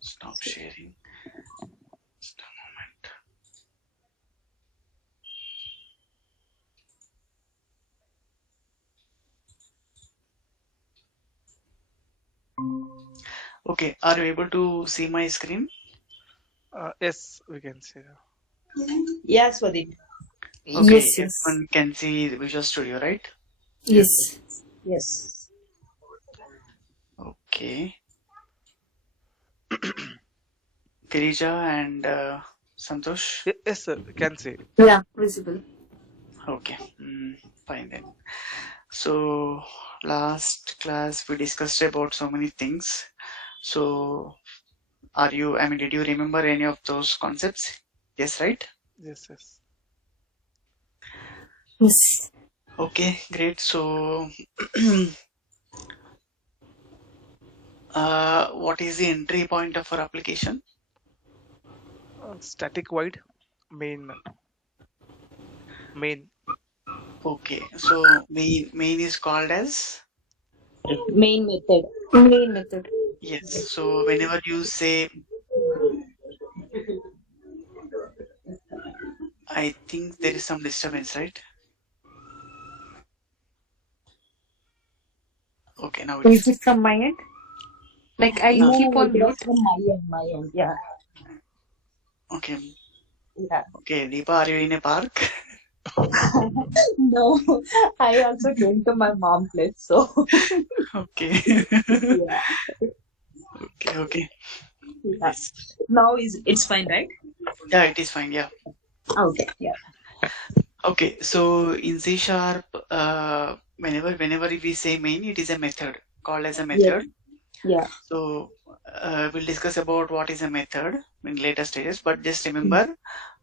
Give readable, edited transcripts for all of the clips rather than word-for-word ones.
Stop sharing. Just a moment. Okay, are you able to see my screen? Yes, we can say that. Yes, Swadip. Okay, Yes, yes. everyone can see the Visual Studio, right? Yes. Yes. Okay. Girija and Santosh. Yes, sir, we can say. Yeah, visible. Okay, fine then. So last class we discussed about so many things. So did you remember any of those concepts? Yes, right? Yes, yes. Yes. Okay, great. So what is the entry point of our application? Static void, main. Okay, so main is called as Main method. Main method. yes. So whenever you say, I think there is some disturbance, right? Okay, now it's Is it from my end? Like I'll now keep No, on it was mute. from my end. My end. Yeah. okay. Yeah. Okay, Deepa, are you in a park? No, I also came to my mom's place. So Okay. yeah. Okay. Yeah. Yes. Now it's fine, right? Yeah, it is fine. Yeah. Okay. Yeah. Okay. So in C sharp, whenever we say main, it is a method called as a Yes. method. Yeah. So we'll discuss about what is a method in later stages. But just remember,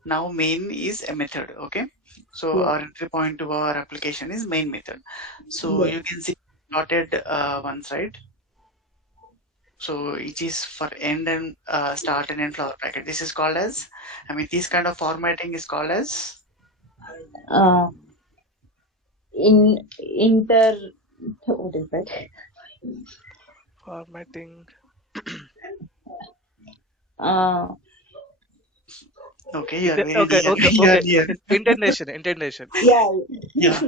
now main is a method. Okay. So Yeah. our entry point to our application is main method. So Yeah. you can see dotted ones, right? So it is for end and start and end flower bracket. This is called as, this kind of formatting is called as, Uh, in inter. What is that? Formatting. Uh, okay, you are very Okay, near. okay, You are okay. near. Intonation. yeah. Yeah,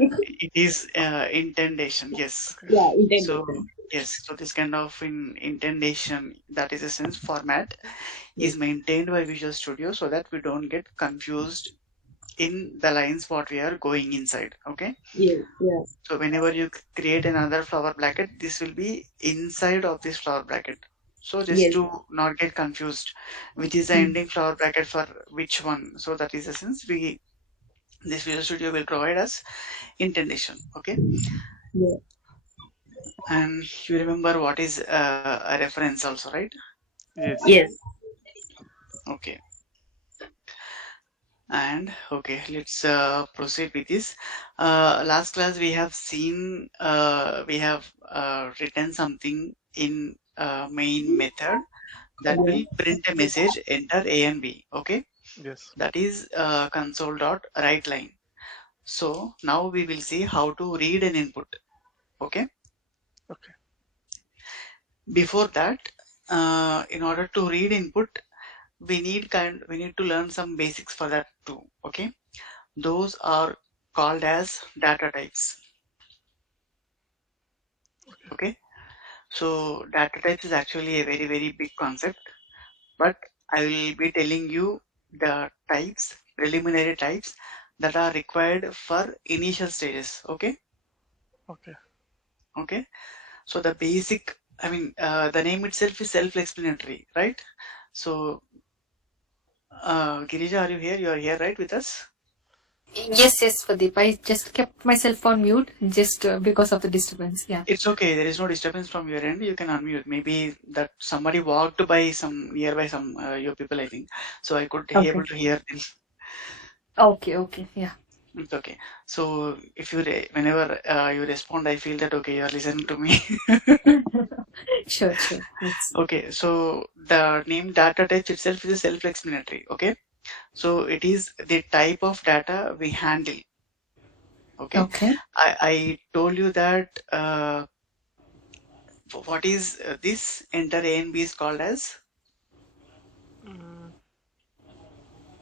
it is indentation. Yes. Okay. Yeah. So Intended. yes, so this kind of indentation, that is a sense format, Yes. is maintained by Visual Studio so that we don't get confused in the lines what we are going inside. Okay. Yes. Yeah. So whenever you create another flower bracket, this will be inside of this flower bracket. So just Yes. to not get confused, which is the Mm. ending flower bracket for which one. So that is the sense this Visual Studio will provide us indentation. Okay. Yeah. And you remember what is a reference also, right? Yes. Yes. Okay. And okay, let's proceed with this. Last class we have seen, we have written something in main method that Yeah. will print a message, enter A and B. Okay, Yes. that is console dot write line. So now we will see how to read an input. Okay, Okay. before that, in order to read input, we need to learn some basics for that too. Okay, those are called as data types. Okay, so data types is actually a very big concept, but I will be telling you the types, preliminary types that are required for initial stages. Okay, Okay. okay. So the basic, the name itself is self-explanatory, right? So, Girija, are you here? You are here, right, with us? Yes, yes, Pradeep. I just kept myself on mute just because of the disturbance. Yeah. It's okay. There is no disturbance from your end. You can unmute. Maybe that somebody walked by some nearby some your people, I think. So I could be Okay. able to hear them. Okay. Okay. Yeah. It's okay. So if whenever you respond, I feel that okay, you are listening to me. Sure. Sure. Yes. Okay. So the name data type itself is self-explanatory. Okay. So it is the type of data we handle. Okay. Okay. I told you that what is this enter A and B is called as. Mm,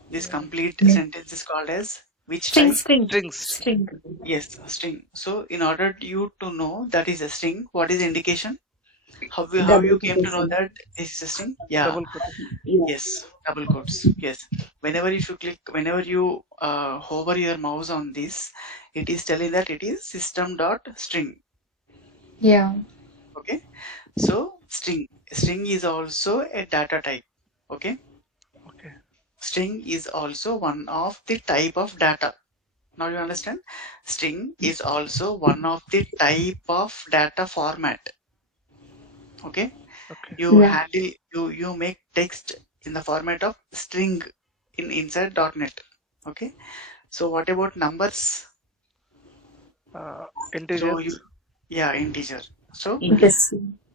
This yeah. complete Yeah. sentence is called as which String, type? Strings. string. Yes, a string. So in order you to know that is a string, what is the indication? How Double you came to know quotation. that this is a string? Yeah, Double quotation. Yeah. yes, double quotes. Yes. Whenever you hover your mouse on this, it is telling that it is system dot string. Yeah. Okay. So string is also a data type. Okay. Okay. String is also one of the type of data. Now you understand? String is also one of the type of data format. Okay. Okay. You Yeah. handle you make text in the format of string in inside .NET. Okay. So what about numbers? So Integers. integer. So Yes.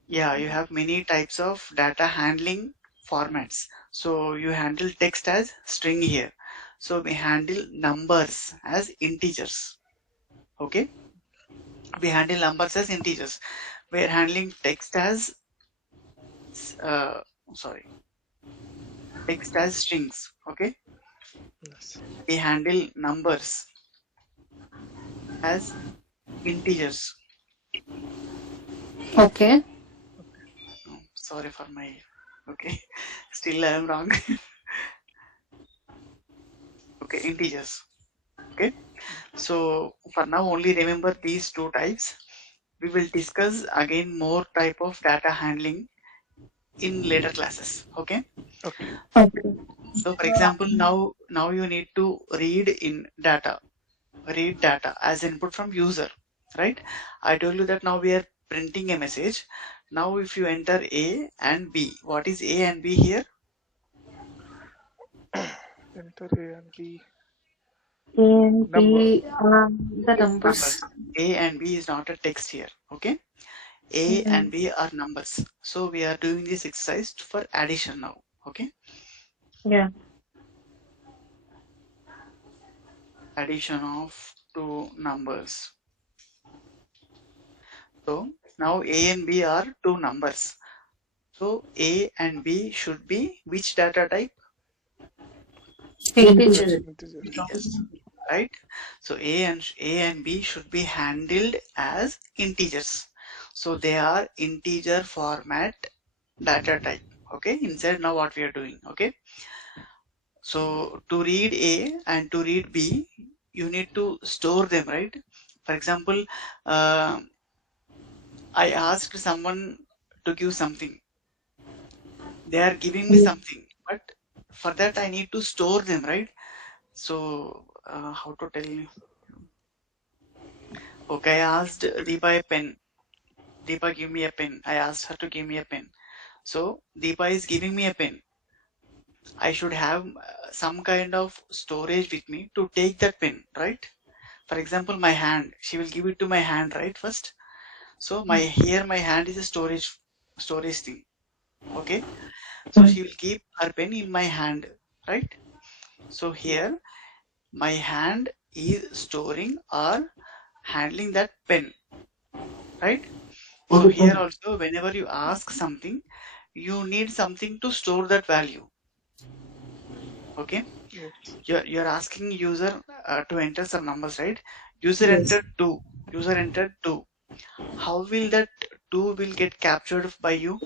yeah, you have many types of data handling formats. So you handle text as string here. So we handle numbers as integers. Okay. We handle numbers as integers. We are handling text as uh, sorry, text as strings. Okay. Yes. We handle numbers as integers. Okay. Oh, sorry for my okay. Still I am wrong. Okay, integers. Okay. So for now only remember these two types. We will discuss again more type of data handling in later classes. Okay. Okay. Okay. So for example, now you need to read data as input from user, right? I told you that now we are printing a message. Now if you enter A and B, what is A and B here? Enter A and B. And Number. B, the Yes, numbers. numbers. A and B is not a text here. Okay. A and B are numbers. So we are doing this exercise for addition now. Okay. Yeah. Addition of two numbers. So now A and B are two numbers. So A and B should be which data type? Integer. Integer. Integers, right? So A and B should be handled as integers. So they are integer format data type. Okay. Inside now what we are doing. Okay. So to read A and to read B, you need to store them, right? For example, uh, I asked someone to give something. They are giving me something, but for that I need to store them, right? So how to tell you? Okay, I asked Deepa a pen. Deepa, give me a pen. I asked her to give me a pen. So Deepa is giving me a pen. I should have some kind of storage with me to take that pen, right? For example, my hand. She will give it to my hand, right? First. So my hand is a storage thing. Okay. So she will keep her pen in my hand, right? So here my hand is storing or handling that pen, right? So here also, whenever you ask something, you need something to store that value. Okay. Yes. You're asking user to enter some numbers, right? User Yes. entered 2. User entered 2. How will that 2 will get captured by you?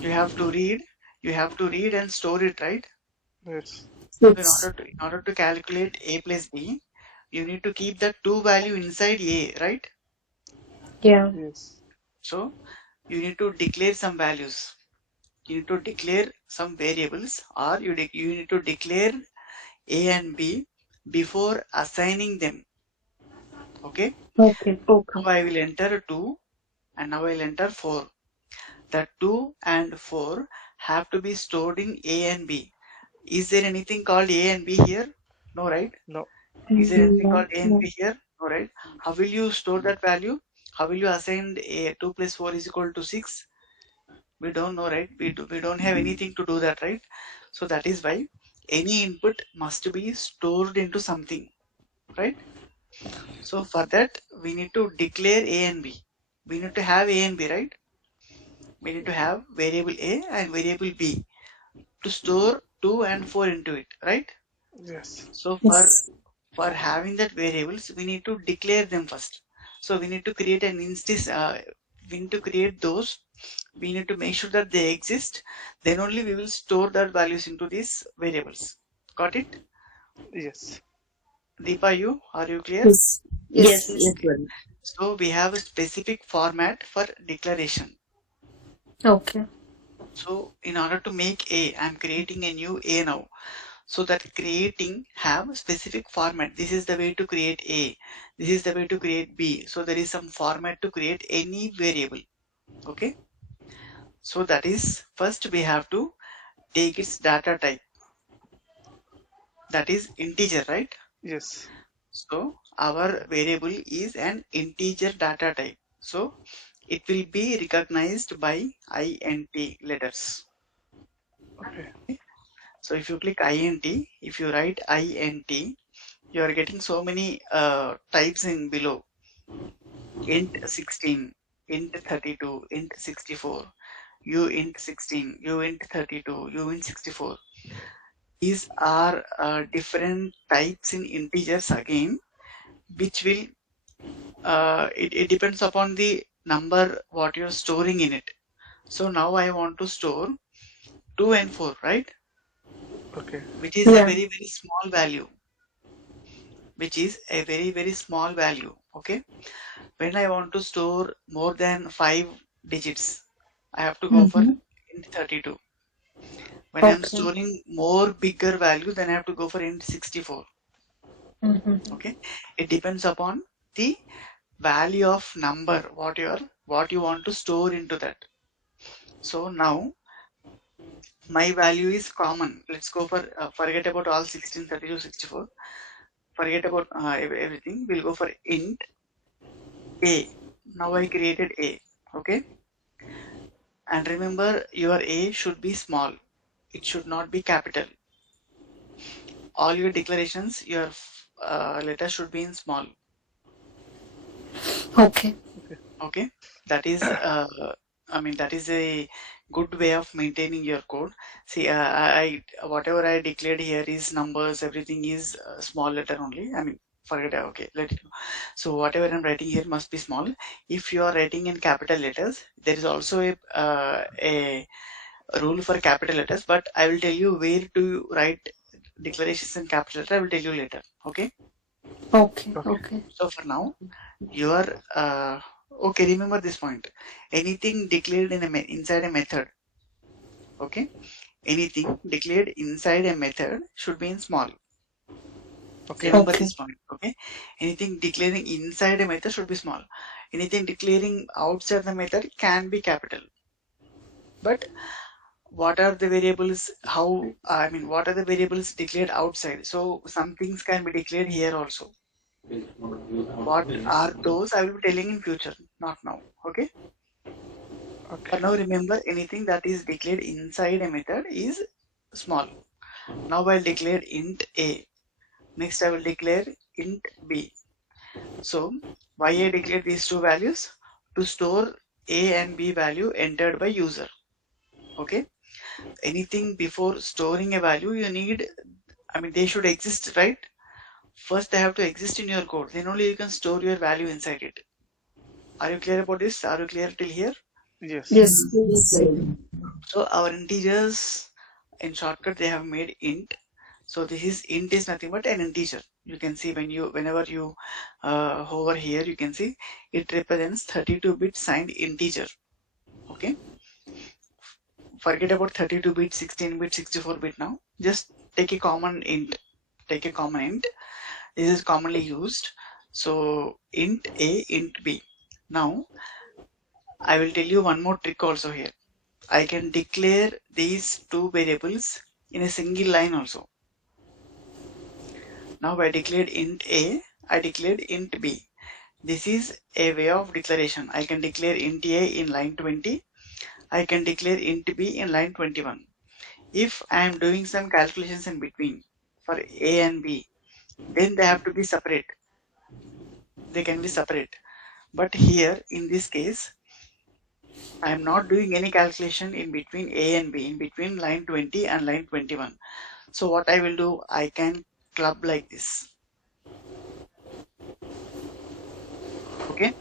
You have to read. You have to read and store it, right? Yes. So Yes. in order to calculate A plus B, you need to keep that 2 value inside A, right? Yeah. Yes. So you need to declare some values. You need to declare some variables, or you need to declare A and B before assigning them. Okay. Okay. Okay. Now I will enter 2 and now I'll enter 4. The 2 and 4 have to be stored in A and B. Is there anything called A and B here? No, right? No. Is there anything No. called A and No. B here? No, right? How will you store that value? How will you assign A 2 plus 4 is equal to 6? We don't know, right? We don't have anything to do that, right? So that is why any input must be stored into something, right? So for that we need to declare A and B. We need to have A and B, right? we need to have variable A and variable B to store 2 and 4 into it, right? Yes. So Yes. for having that variables, we need to declare them first. So we need to create an instance. We need to create those. We need to make sure that they exist. Then only we will store that values into these variables. Got it? Yes. Deepa, are you clear? Yes. Yes, Yes. yes. Yes, Varun. So we have a specific format for declaration. Okay. So in order to make A, I'm creating a new A now. So that creating have specific format. This is the way to create A. This is the way to create B. So there is some format to create any variable. Okay. So that is first we have to take its data type. That is integer, right? Yes. So our variable is an integer data type. So it will be recognized by int letters. Okay. So if you click int, if you write int, you are getting so many types in below. Int 16, int 32, int 64, uint 16, uint 32, uint 64. These are different types in integers again, which will it depends upon the number what you're storing in it. So now I want to store 2 and 4, right? Okay. Which is a Yeah. very, very small value. Which is a very, very small value. Okay. When I want to store more than 5 digits, I have to go for Mm-hmm. int 32. When I'm Okay. storing more bigger value, then I have to go for int 64. Mm-hmm. Okay. It depends upon the value of number what you want to store into that. So now my value is common. Let's go for forget about all 16, 32, 64. Forget about everything. We'll go for int A. Now I created A. Okay. And remember your A should be small. It should not be capital. All your declarations, your letters should be in small. Okay. Okay. That is that is a good way of maintaining your code. See, whatever I declared here is numbers, everything is small letter only. Forget it. Okay, let it go. So whatever I'm writing here must be small. If you are writing in capital letters, there is also a rule for capital letters, but I will tell you where to write declarations in capital letter. I will tell you later. Okay. Okay. Okay. Okay. So for now, you are okay. Remember this point. Anything declared in inside a method. Okay. Anything declared inside a method should be in small. Okay. Remember Okay. this point. Okay. Anything declaring inside a method should be small. Anything declaring outside the method can be capital. But what are the variables what are the variables declared outside? So some things can be declared here also. What are those? I will be telling in future, not now. Okay. Okay. But now remember, anything that is declared inside a method is small. Now I'll declare int A. Next I will declare int B. So why I declare these two values? To store A and B value entered by user. Okay. Anything before storing a value, you need, they should exist, right? First they have to exist in your code. Then only you can store your value inside it. Are you clear about this? Are you clear till here? Yes. Yes. Yes, Varun. So our integers in shortcut they have made int. So this is int is nothing but an integer. You can see whenever you hover here, you can see it represents 32-bit signed integer. Okay. Forget about 32-bit, 16-bit, 64-bit now. Just take a common int. Take a common int. This is commonly used. So int A, int B. Now I will tell you one more trick also here. I can declare these two variables in a single line also. Now I declared int A, I declared int B. This is a way of declaration. I can declare int A in line 20. I can declare int B in line 21. If I am doing some calculations in between for A and B, then they have to be separate. They can be separate. But here in this case, I am not doing any calculation in between A and B, in between line 20 and line 21. So what I will do, I can club like this. Okay,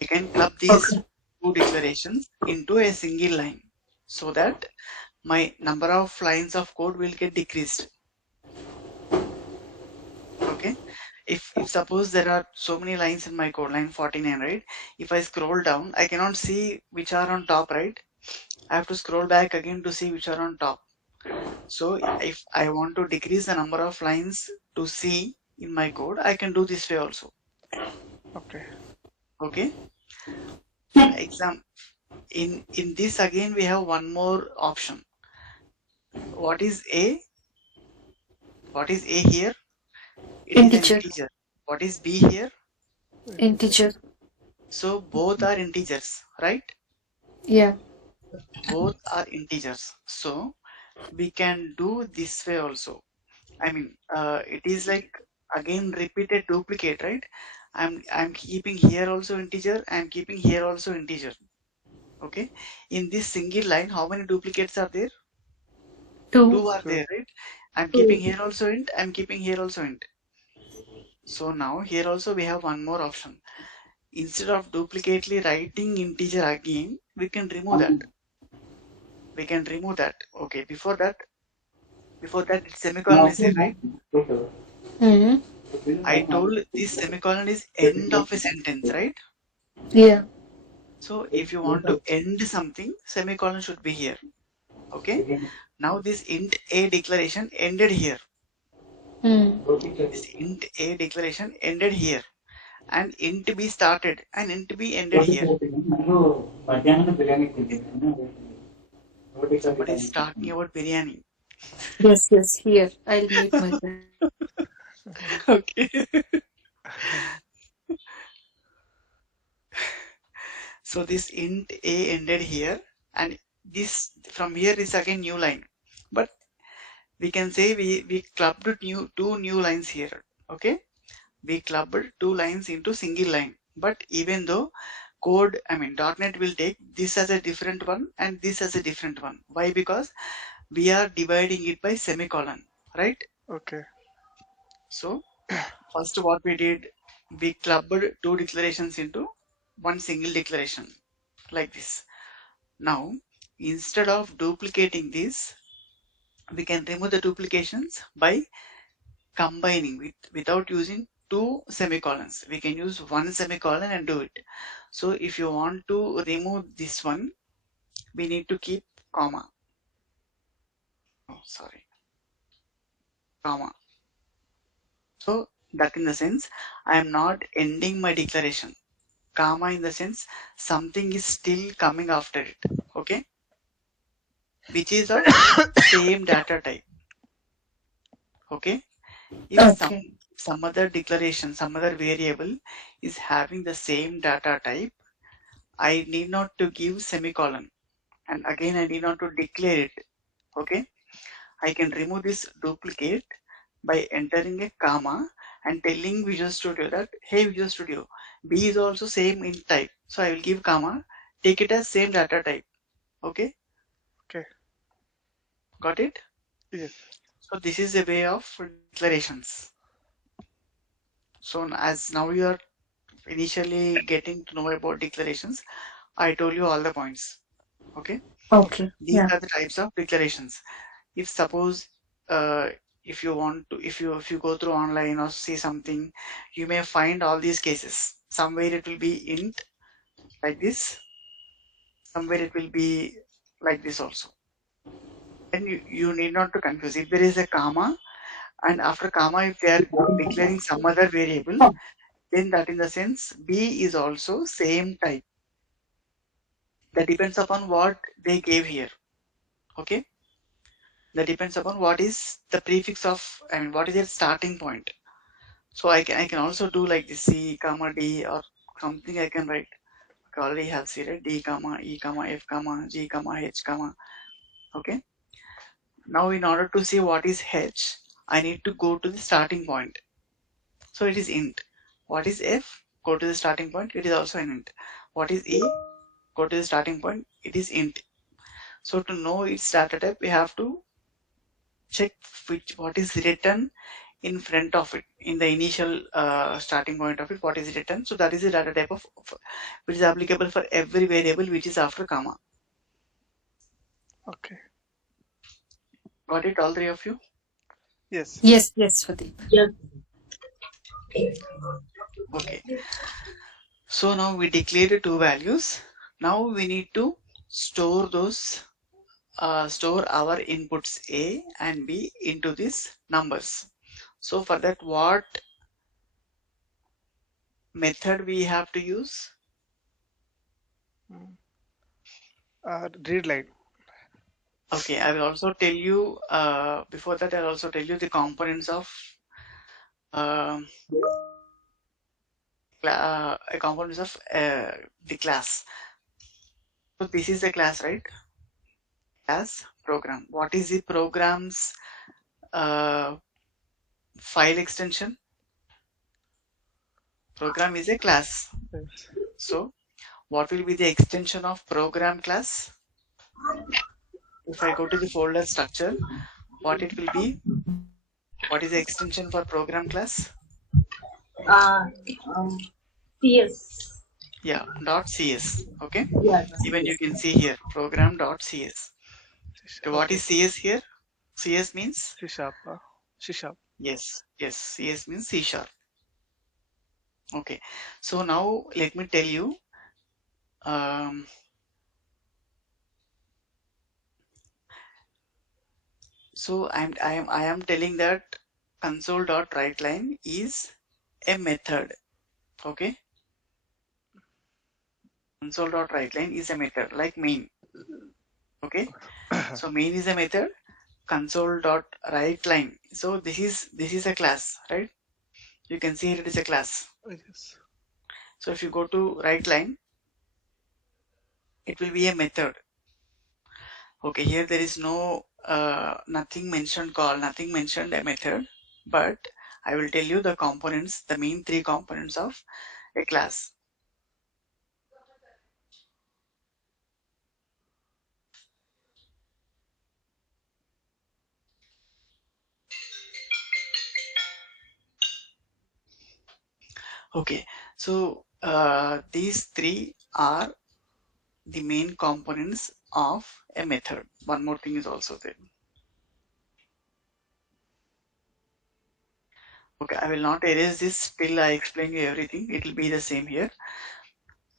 I can club these two declarations into a single line so that my number of lines of code will get decreased. Okay, if suppose there are so many lines in my code, line 49, right? If I scroll down, I cannot see which are on top, right? I have to scroll back again to see which are on top. So if I want to decrease the number of lines to see in my code, I can do this way also. Okay. Okay. In this again we have one more option. What is A? What is A here? It is an Integer. integer. What is B here? Integer. So both are integers, right? Yeah. Both are integers. So we can do this way also. I mean, it is like again repeated duplicate, right? I'm keeping here also integer. I'm keeping here also integer. Okay. In this single line, how many duplicates are there? 2. Two are there, right? I'm keeping here also int. I'm keeping here also int. So now here also we have one more option. Instead of duplicately writing integer again, we can remove that. We can remove that. Okay. Before that, it's semicolon is there, right? Mm-hmm. I told this semicolon is end of a sentence, right? Yeah. So if you want to end something, semicolon should be here. Okay. Now this int a declaration ended here. This int a declaration ended here, and int b started, and int b ended here. Somebody is talking about biryani. Yes, yes. Here, I'll mute myself. Okay. So this int a ended here, and this from here is again new line. But we can say we clubbed two new lines here. Okay. We clubbed two lines into single line. But even though code, I mean .NET will take this as a different one and this as a different one. Why? Because we are dividing it by semicolon, right? Okay. So first what we did, we clubbed two declarations into one single declaration like this. Now instead of duplicating this, we can remove the duplications by combining without using two semicolons. We can use one semicolon and do it. So if you want to remove this one, we need to keep comma. Oh, sorry. Comma. So that in the sense, I am not ending my declaration. Comma in the sense, something is still coming after it. Okay. Which is of same data type. Okay. If some other declaration, some other variable is having the same data type, I need not to give semicolon, and again I need not to declare it. Okay, I can remove this duplicate by entering a comma and telling Visual Studio that, hey Visual Studio, B is also same in type, so I will give comma, take it as same data type. Okay. Okay. Got it? Yes. So this is a way of declarations. So as now you are initially getting to know about declarations, I told you all the points. Okay. Okay. These are the types of declarations. If suppose if you want to, if you go through online or see something, you may find all these cases. Somewhere it will be int like this, somewhere it will be like this also. And you need not to confuse. If there is a comma, and after comma if they are declaring some other variable, then that in the sense B is also same type. That depends upon what they gave here. Okay. That depends upon what is the prefix of, I mean, what is their starting point. So I can also do like this C comma D or something I can write. I already have C, right? D comma E comma F comma G comma H comma. Okay. Now in order to see what is H, I need to go to the starting point. So it is int. What is F? Go to the starting point. It is also an int. What is E? go to the starting point, it is int. So to know its data type, we have to check what is written in front of it, in the initial starting point of it, what is written. So that is the data type of which is applicable for every variable which is after comma. Okay. Got it, all three of you? Yes. Yes, yes, Pradeep. Yes. Okay. So now we declared two values. Now we need to store those, store our inputs A and B into these numbers. So for that, what method we have to use? Read line. Okay, I will also tell you, before that I'll also tell you the components of the class. So this is the class, right? Class program. What is the program's file extension? Program is a class. Yes. So what will be the extension of program class? If I go to the folder structure, what it will be? What is the extension for program class? CS. Yeah, .cs. Okay. Yeah. Even you can see here program.cs. Okay, what is CS here? CS means? C sharp. C sharp. Yes, CS means C sharp. Okay, so now let me tell you. So I am telling that console.writeLine is a method. Okay, console.writeLine is a method like main. Okay, so main is a method. Console.writeLine. So this is a class, right? You can see here it is a class. Yes. So if you go to WriteLine, it will be a method. Okay, here there is no nothing mentioned a method, but I will tell you the components, the main three components of a class. Okay, so these three are the main components of a method. One more thing is also there. Okay, I will not erase this till I explain you everything. It will be the same here.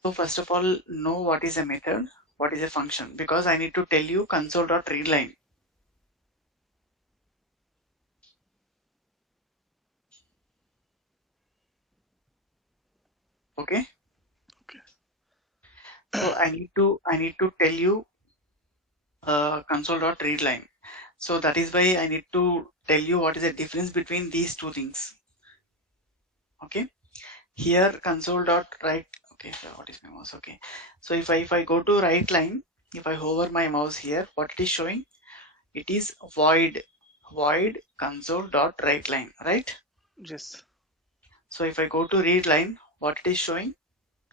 So first of all, know what is a method, what is a function, because I need to tell you console.readLine. Okay. So I need to tell you console.readLine. So that is why I need to tell you what is the difference between these two things. Okay. Here console.write. Okay. So what is my mouse? Okay. So if I go to WriteLine, if I hover my mouse here, what it is showing? It is void console.writeLine, right? Yes. So if I go to readLine, what it is showing?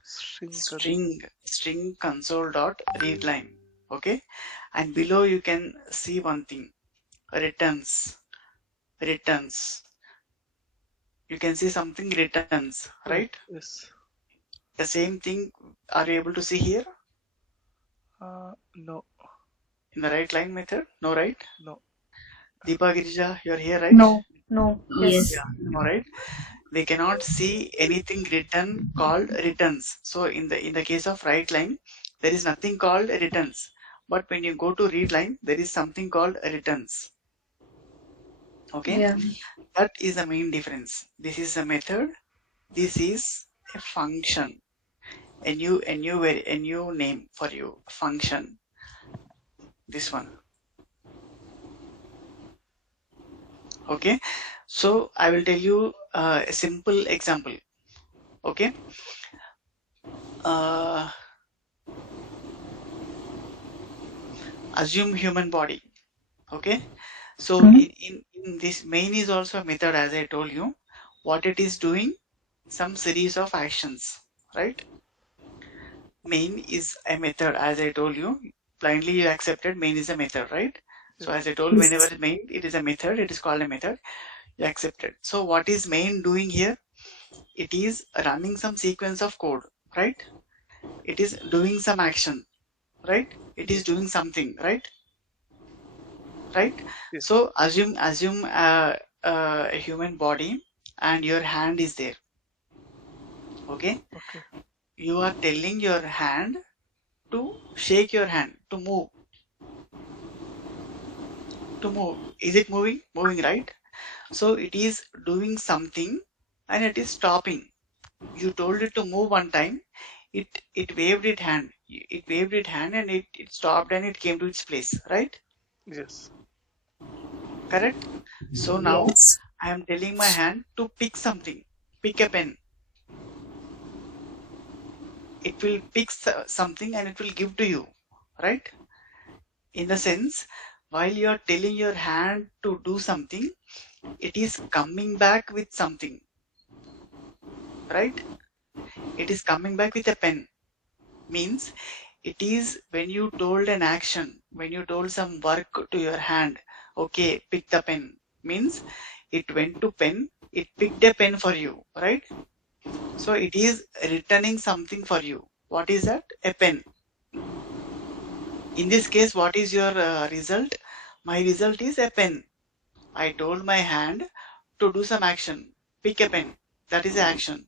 String. String console.readLine. Okay, and below you can see one thing, returns. You can see something returns, right? Yes. The same thing, are you able to see here? No. In the WriteLine method? No, right? No. Deepa Girija, you're here, right? No, no. Yes. Yeah, no, right? We cannot see anything written called returns. So in the case of WriteLine, there is nothing called returns. But when you go to readLine, there is something called returns. Okay, Yeah. that is the main difference. This is a method. This is a function. A new name for you, function. This one. Okay, so I will tell you a simple example. Okay. Assume human body. Okay, so in this main is also a method, as I told you. What it is doing, some series of actions, right? main is a method, as I told you. Blindly you accepted main is a method, right? So as I told, Yes. whenever main, it is a method, it is called a method, you accepted. So what is main doing here? It is running some sequence of code, right? It is doing some action, right? It is doing something, right? Right? Yes. So assume a human body and your hand is there. Okay? Okay. You are telling your hand to shake your hand, to move. To move. Is it moving? Moving, right? So it is doing something and it is stopping. You told it to move one time, it waved its hand. It waved its hand and it stopped and it came to its place, right? Yes. Correct? So now Yes. I am telling my hand to pick something. Pick a pen. It will pick something and it will give to you, right? In the sense, while you are telling your hand to do something, it is coming back with something, right? It is coming back with a pen. Means it is when you told an action, when you told some work to your hand, okay, pick the pen, means it went to pen, it picked a pen for you, right? So it is returning something for you. What is that? A pen. In this case, what is your result? My result is a pen. I told my hand to do some action, pick a pen. That is action.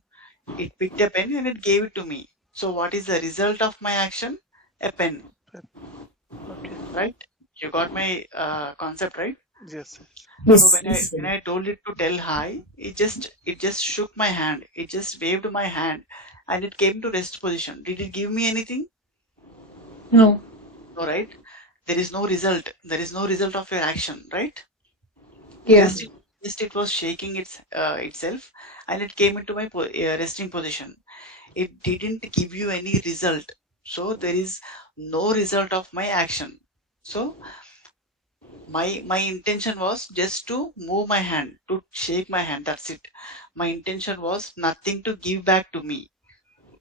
It picked a pen and it gave it to me. So what is the result of my action? A pen, Okay. right? You got my concept, right? Yes. Yes. So when I told it to tell hi, it just shook my hand. It just waved my hand, and it came to rest position. Did it give me anything? No. No, right? There is no result. There is no result of your action, right? Yeah. Just it was shaking itself, and it came into my resting position. It didn't give you any result. So there is no result of my action. So my intention was just to move my hand, to shake my hand. That's it. My intention was nothing to give back to me.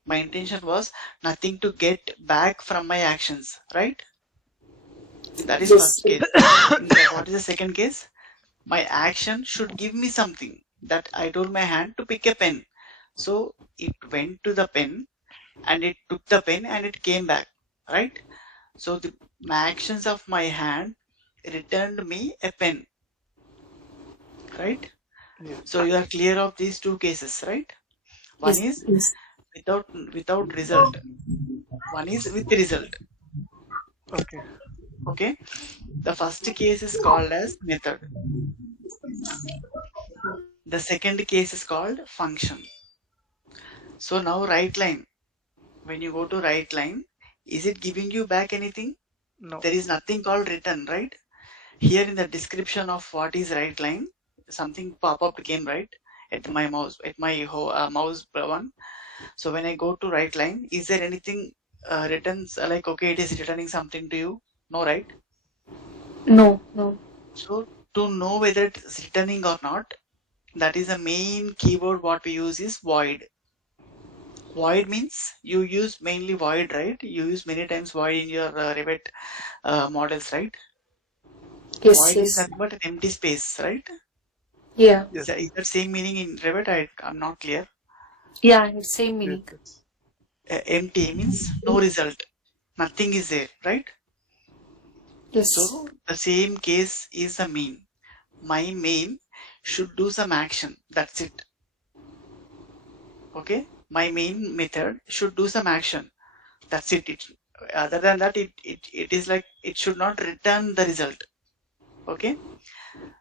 My intention was nothing to get back from my actions, right? That is Yes. first case. What is the second case? My action should give me something. That I told my hand to pick a pen. So it went to the pen and it took the pen and it came back, right? So my actions of my hand returned me a pen, right? Yes. So you are clear of these two cases, right? One Yes. is Yes. without result. One is with result. Okay. Okay. The first case is called as method. The second case is called function. So now right line. When you go to right line, is it giving you back anything? No. There is nothing called return, right? Here in the description of what is right line, something pop-up came right at my mouse, at my mouse one. So when I go to right line, is there anything returns like, okay, it is returning something to you? No, right? No. No. So to know whether it is returning or not, that is the main keyword what we use is void. Void means you use mainly void, right? You use many times void in your Revit models, right? Yes. Void is Yes. nothing but an empty space, right? Yeah. Yes. Is that same meaning in Revit? I'm not clear. Yeah. Same Yes. meaning. Yes. Empty means no result. Nothing is there, right? Yes. So the same case is the main. My main should do some action. That's it. Okay. My main method should do some action. That's it. Other than that, it is like it should not return the result. Okay.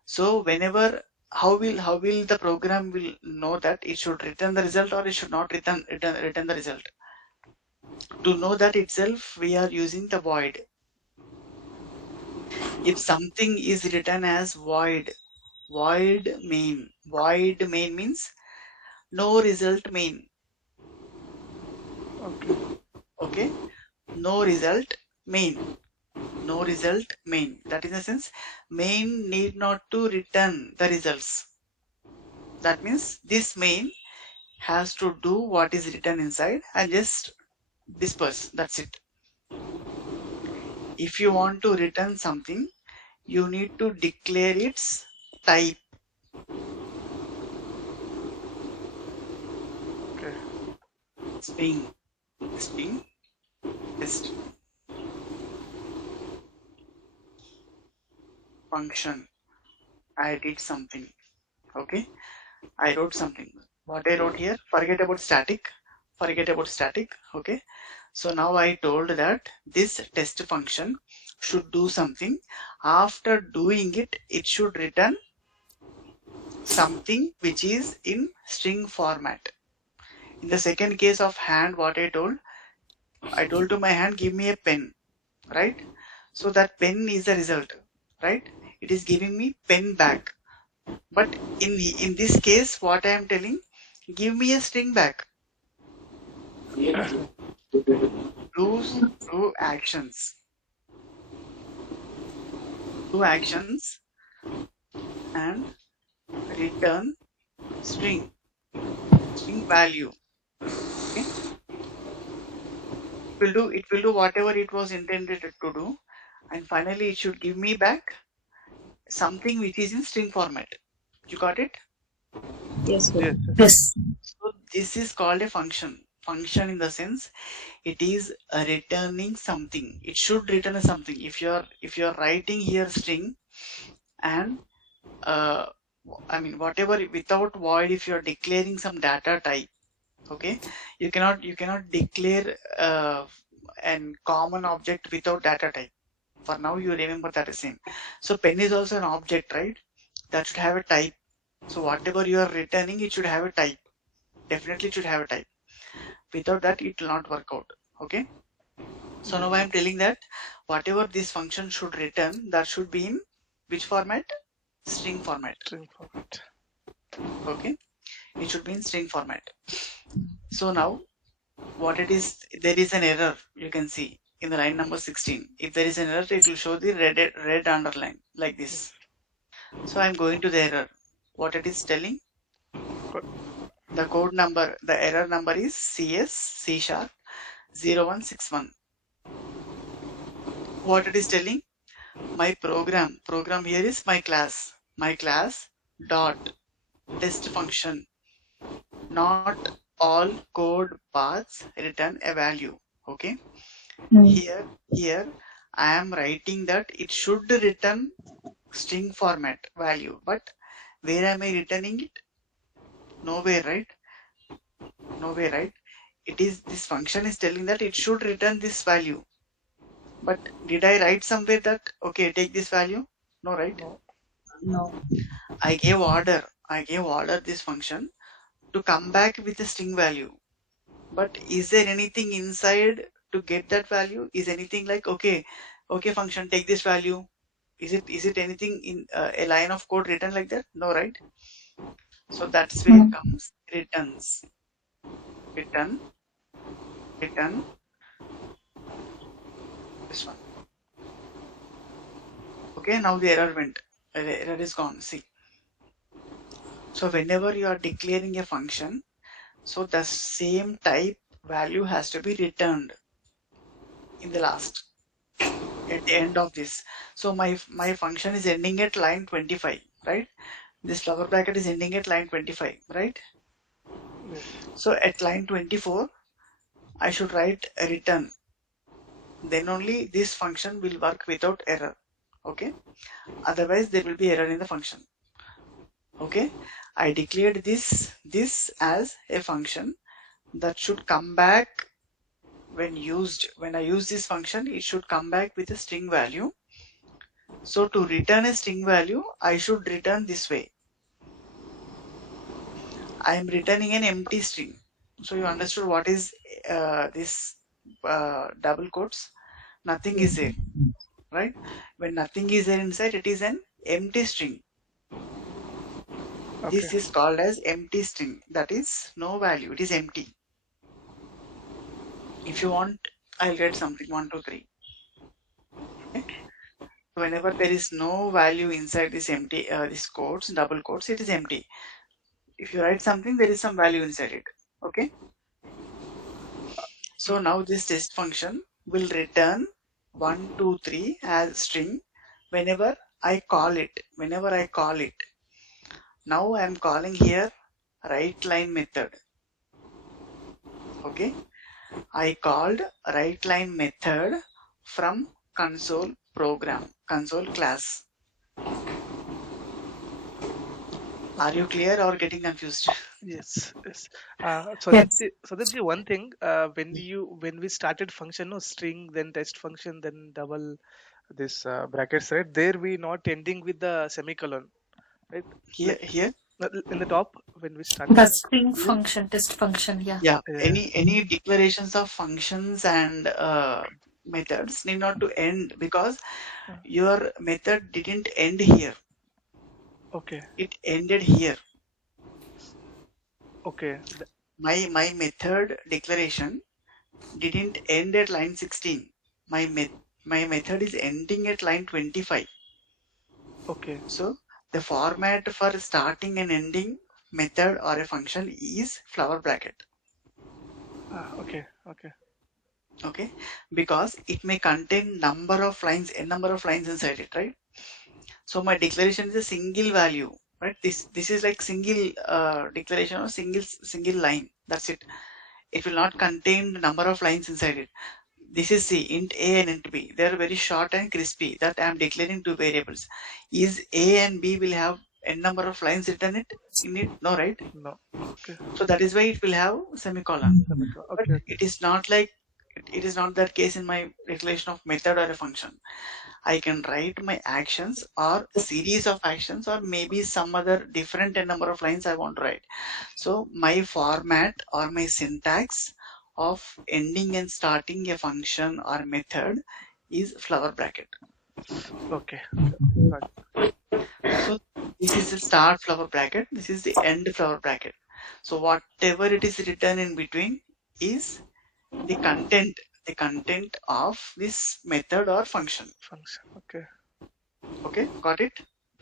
So whenever how will the program will know that it should return the result or it should not return the result? To know that itself, we are using the void. If something is written as void main means no result main. Okay. Okay, no result main. No result main. That is the sense main need not to return the results. That means this main has to do what is written inside and just disperse. That's it. If you want to return something, you need to declare its type. Okay. String test function. I did something. Okay, I wrote something. What I wrote here, forget about static. Okay, so now I told that this test function should do something. After doing it, it should return something which is in string format. In the second case of hand, what I told to my hand, give me a pen, right? So that pen is the result, right? It is giving me pen back. But in this case, what I am telling, give me a string back. Do actions. Do actions and return string value. Okay, it will do whatever it was intended to do, and finally it should give me back something which is in string format. You got it? Yes, sir. Yes. Yes. So this is called a function. Function in the sense it is returning something. It should return something. If you're writing here string and I mean whatever without void, if you're declaring some data type, okay, you cannot declare an common object without data type. For now you remember that is same. So pen is also an object, right? That should have a type. So whatever you are returning, it should have a type. Definitely it should have a type. Without that it will not work out. Okay, so now I am telling that whatever this function should return, that should be in which format? String format. String format. Okay, it should be in string format. So now what it is, there is an error, you can see in the line number 16. If there is an error, it will show the red underline like this. So I'm going to the error. What it is telling, the code number, the error number is C# 0161. What it is telling, my program here is my class dot test function, not all code paths return a value. Okay, here I am writing that it should return string format value, but where am I returning it? Nowhere, right? Nowhere, right? It is, this function is telling that it should return this value, but did I write somewhere that okay, take this value? No, right? No. I gave order this function to come back with a string value, but is there anything inside to get that value? Is anything like okay function, take this value? Is it anything in a line of code written like that? No, right? So that's where comes returns. Return this one. Okay, now the error went. Error is gone. See. So whenever you are declaring a function, so the same type value has to be returned in the last, at the end of this. So my function is ending at line 25, right? This lower bracket is ending at line 25, right? Yes. So at line 24, I should write a return. Then only this function will work without error. Okay, otherwise there will be error in the function. Okay, I declared this as a function that should come back when I use this function, it should come back with a string value. So to return a string value, I should return this way. I am returning an empty string. So you understood what is this double quotes? Nothing is there, right? When nothing is there inside, it is an empty string. Okay. This is called as empty string. That is no value. It is empty. If you want, I'll get something 1, 2, 3. Okay? Whenever there is no value inside this empty, this quotes, double quotes, it is empty. If you write something, there is some value inside it. Okay. So now this test function will return 1, 2, 3 as string whenever I call it. Whenever I call it. Now I am calling here write line method. Okay. I called write line method from console program, console class. Are you clear or getting confused? Yes, yes. Yes. Sadhji, one thing, when we started function, no string, then test function, then double this brackets, right? There we not ending with the semicolon, right? Here, Like here, in the top when we started The function. string here. function, test function, yeah. Yeah. Yeah. Any declarations of functions and methods need not to end because uh, your method didn't end here. Okay. It ended here. Okay. My method declaration didn't end at line 16. My method is ending at line 25. Okay. So the format for starting and ending method or a function is flower bracket. Okay. Okay. Okay, because it may contain number of lines, n number of lines inside it, right? So my declaration is a single value, right? This is like single declaration or single line. That's it. It will not contain the number of lines inside it. This is C, int A and int B. They are very short and crispy. That I am declaring two variables. Is A and B will have n number of lines written in it? No, right? No. Okay. So that is why it will have semicolon. But Okay. it is not like it is not that case in my declaration of method or a function. I can write my actions or series of actions or maybe some other different number of lines I want to write. So my format or my syntax of ending and starting a function or method is flower bracket. Okay. Got it. So this is the start flower bracket. This is the end flower bracket. So whatever it is written in between is the content of this method or function. Function. Okay. Okay, got it?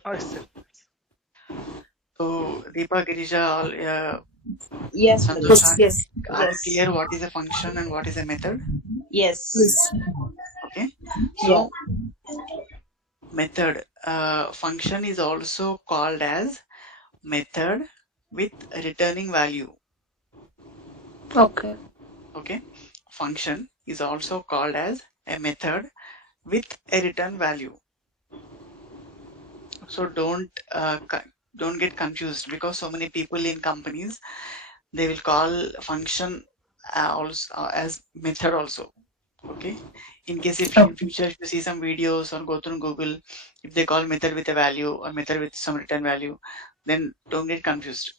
I see. So Deepa, Girija, all Yes, Santosh, Pradeep. Yes. are you Yes. clear what is a function and what is a method? Yes. Yes. Okay, Yeah. so method function is also called as method with returning value. Okay. Okay, function is also called as a method with a return value. So don't get confused because so many people in companies they will call function also as method also. Okay, in case if in Okay. future if you see some videos or go through Google, if they call method with a value or method with some return value, then don't get confused.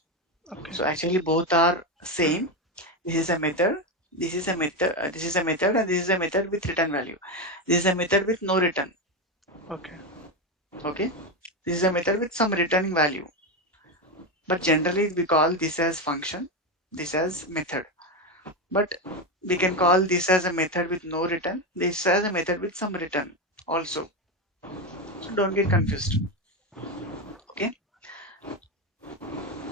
Okay. So actually both are same. This is a method, this is a method, this is a method, and this is a method with return value. This is a method with no return. Okay. Okay, this is a method with some returning value. But generally we call this as function, this as method. But we can call this as a method with no return, this as a method with some return also. So don't get confused. Okay.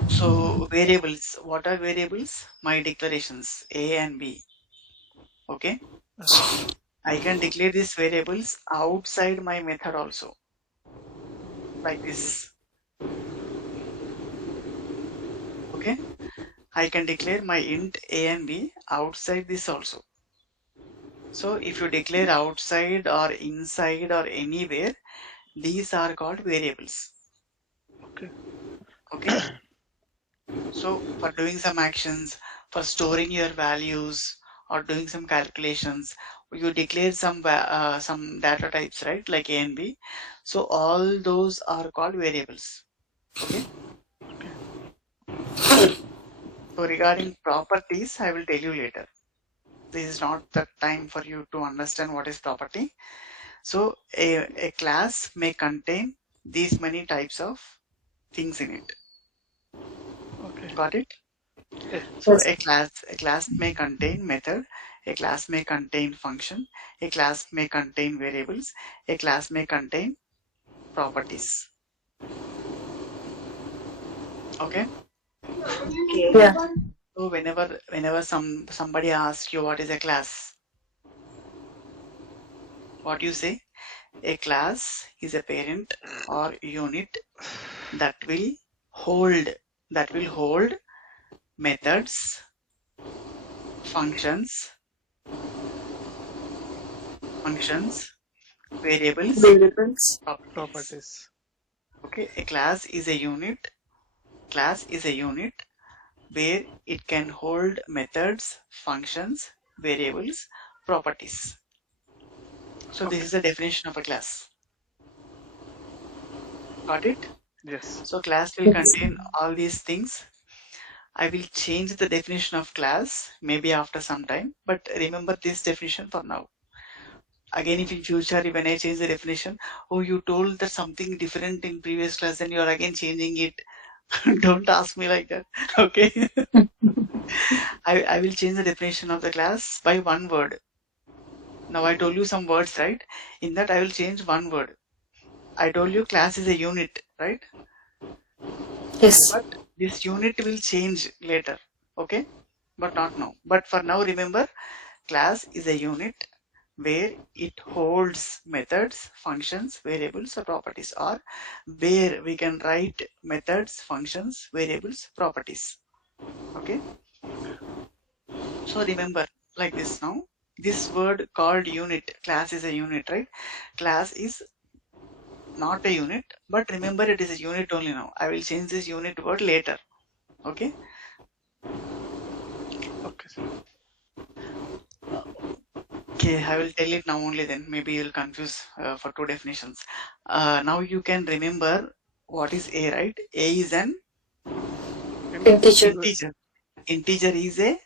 So variables, what are variables? My declarations A and B. Okay. I can declare these variables outside my method also. Like this. Okay. I can declare my int A and B outside this also. So if you declare outside or inside or anywhere, these are called variables. Okay. Okay. So for doing some actions, for storing your values or doing some calculations, you declare some data types, right? Like A and B. So all those are called variables. Okay. So regarding properties, I will tell you later. This is not the time for you to understand what is property. So a class may contain these many types of things in it. Okay. Got it? Yes. So Yes. a class may contain method, a class may contain function, a class may contain variables, a class may contain properties. Okay. Okay. Yeah. So So whenever somebody asks you what is a class, what you say? A class is a parent or unit that will hold methods, functions, variables, Variables. properties. Properties. Okay, a class is a unit. Class is a unit where it can hold methods, functions, variables, properties. So this is the definition of a class. Got it? Yes. So class will contain all these things. I will change the definition of class maybe after some time, but remember this definition for now. Again, if in future when I change the definition, oh, you told that something different in previous class, then you are again changing it. Don't ask me like that. Okay. I will change the definition of the class by one word. Now I told you some words, right? In that I will change one word. I told you class is a unit, right? Yes. But this unit will change later. Okay? But not now. But for now, remember, class is a unit where it holds methods, functions, variables, or properties, or where we can write methods, functions, variables, properties. Okay? So remember like this now. This word called unit, class is a unit, right? Class is not a unit, but remember it is a unit only now. I will change this unit word later. Okay? Okay. Okay, I will tell it now only then. Maybe you'll confuse for two definitions. Now you can remember what is A, right? A is an Integer. integer. Integer is a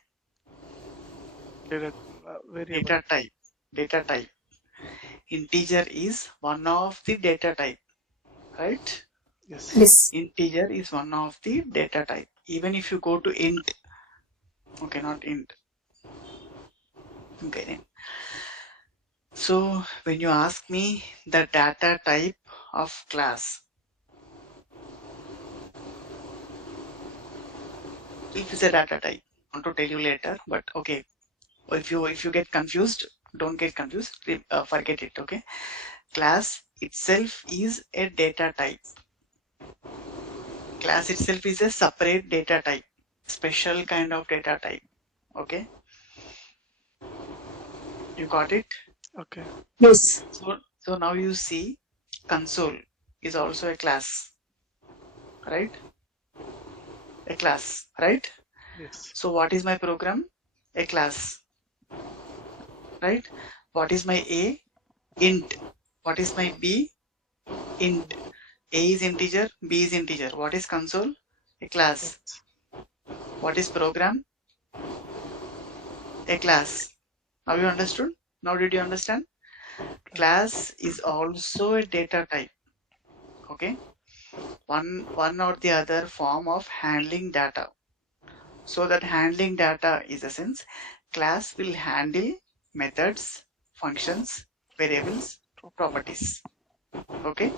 Variable. data type. Data type. Integer is one of the data type, right? Yes. Yes. Integer is one of the data type. Even if you go to int, okay, not int. Okay then. So when you ask me the data type of class, if it's a data type, I want to tell you later, but okay. If you get confused, don't get confused. Forget it. Okay. Class itself is a data type. Class itself is a separate data type, special kind of data type. Okay. You got it? Okay. Yes. So now you see console is also a class, right? A class, right? Yes. So what is my program? A class, right? What is my A? Int. What is my B? Int. A is integer, B is integer. What is console? A class. What is program? A class. Now you understood? Now did you understand? Class is also a data type. Okay. One or the other form of handling data. So that handling data is a sense, class will handle methods, functions, variables, properties. Okay.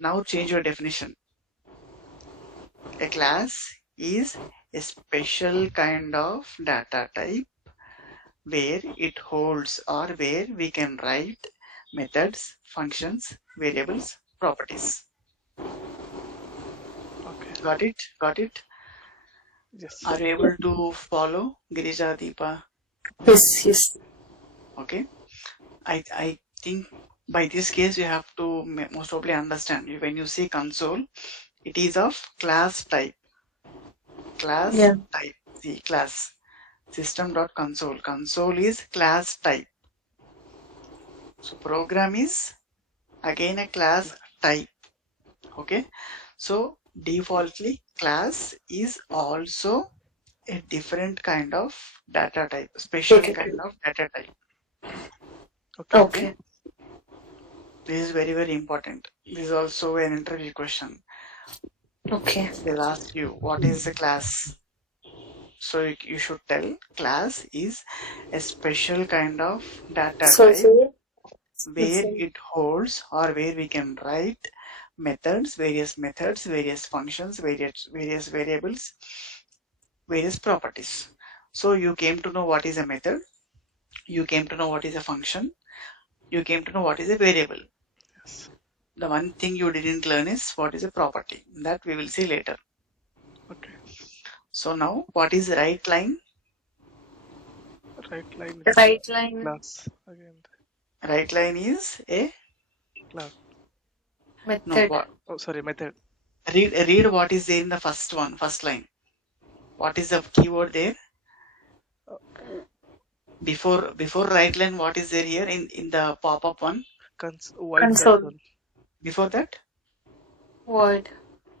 Now change your definition. A class is a special kind of data type where it holds or where we can write methods, functions, variables, properties. Okay. Got it? Got it? Yes. Are you able to follow, Girija, Deepa? Yes. Yes. Okay. I think by this case you have to most probably understand. When you see console, it is of class type. Class Yeah. type. See, class. System.console. Console is class type. So program is again a class type. Okay. So defaultly class is also a different kind of data type, special Data kind type. of data type. Okay. Okay. This is very, very important. This is also an interview question. Okay. They'll ask you, what is the class? So you should tell class is a special kind of data So, type where so it holds or where we can write methods, various functions, various variables, various properties. So you came to know what is a method, you came to know what is a function, you came to know what is a variable. Yes. The one thing you didn't learn is what is a property. That we will see later. Okay. So now what is right line? Right line. Right line. Class again. Right line is a Class. no. Method. What? Oh, sorry. Method. Read what is there in the first one, first line. What is the keyword there? Before right line, what is there here in the pop-up one? Void Console. console. Before that, Void.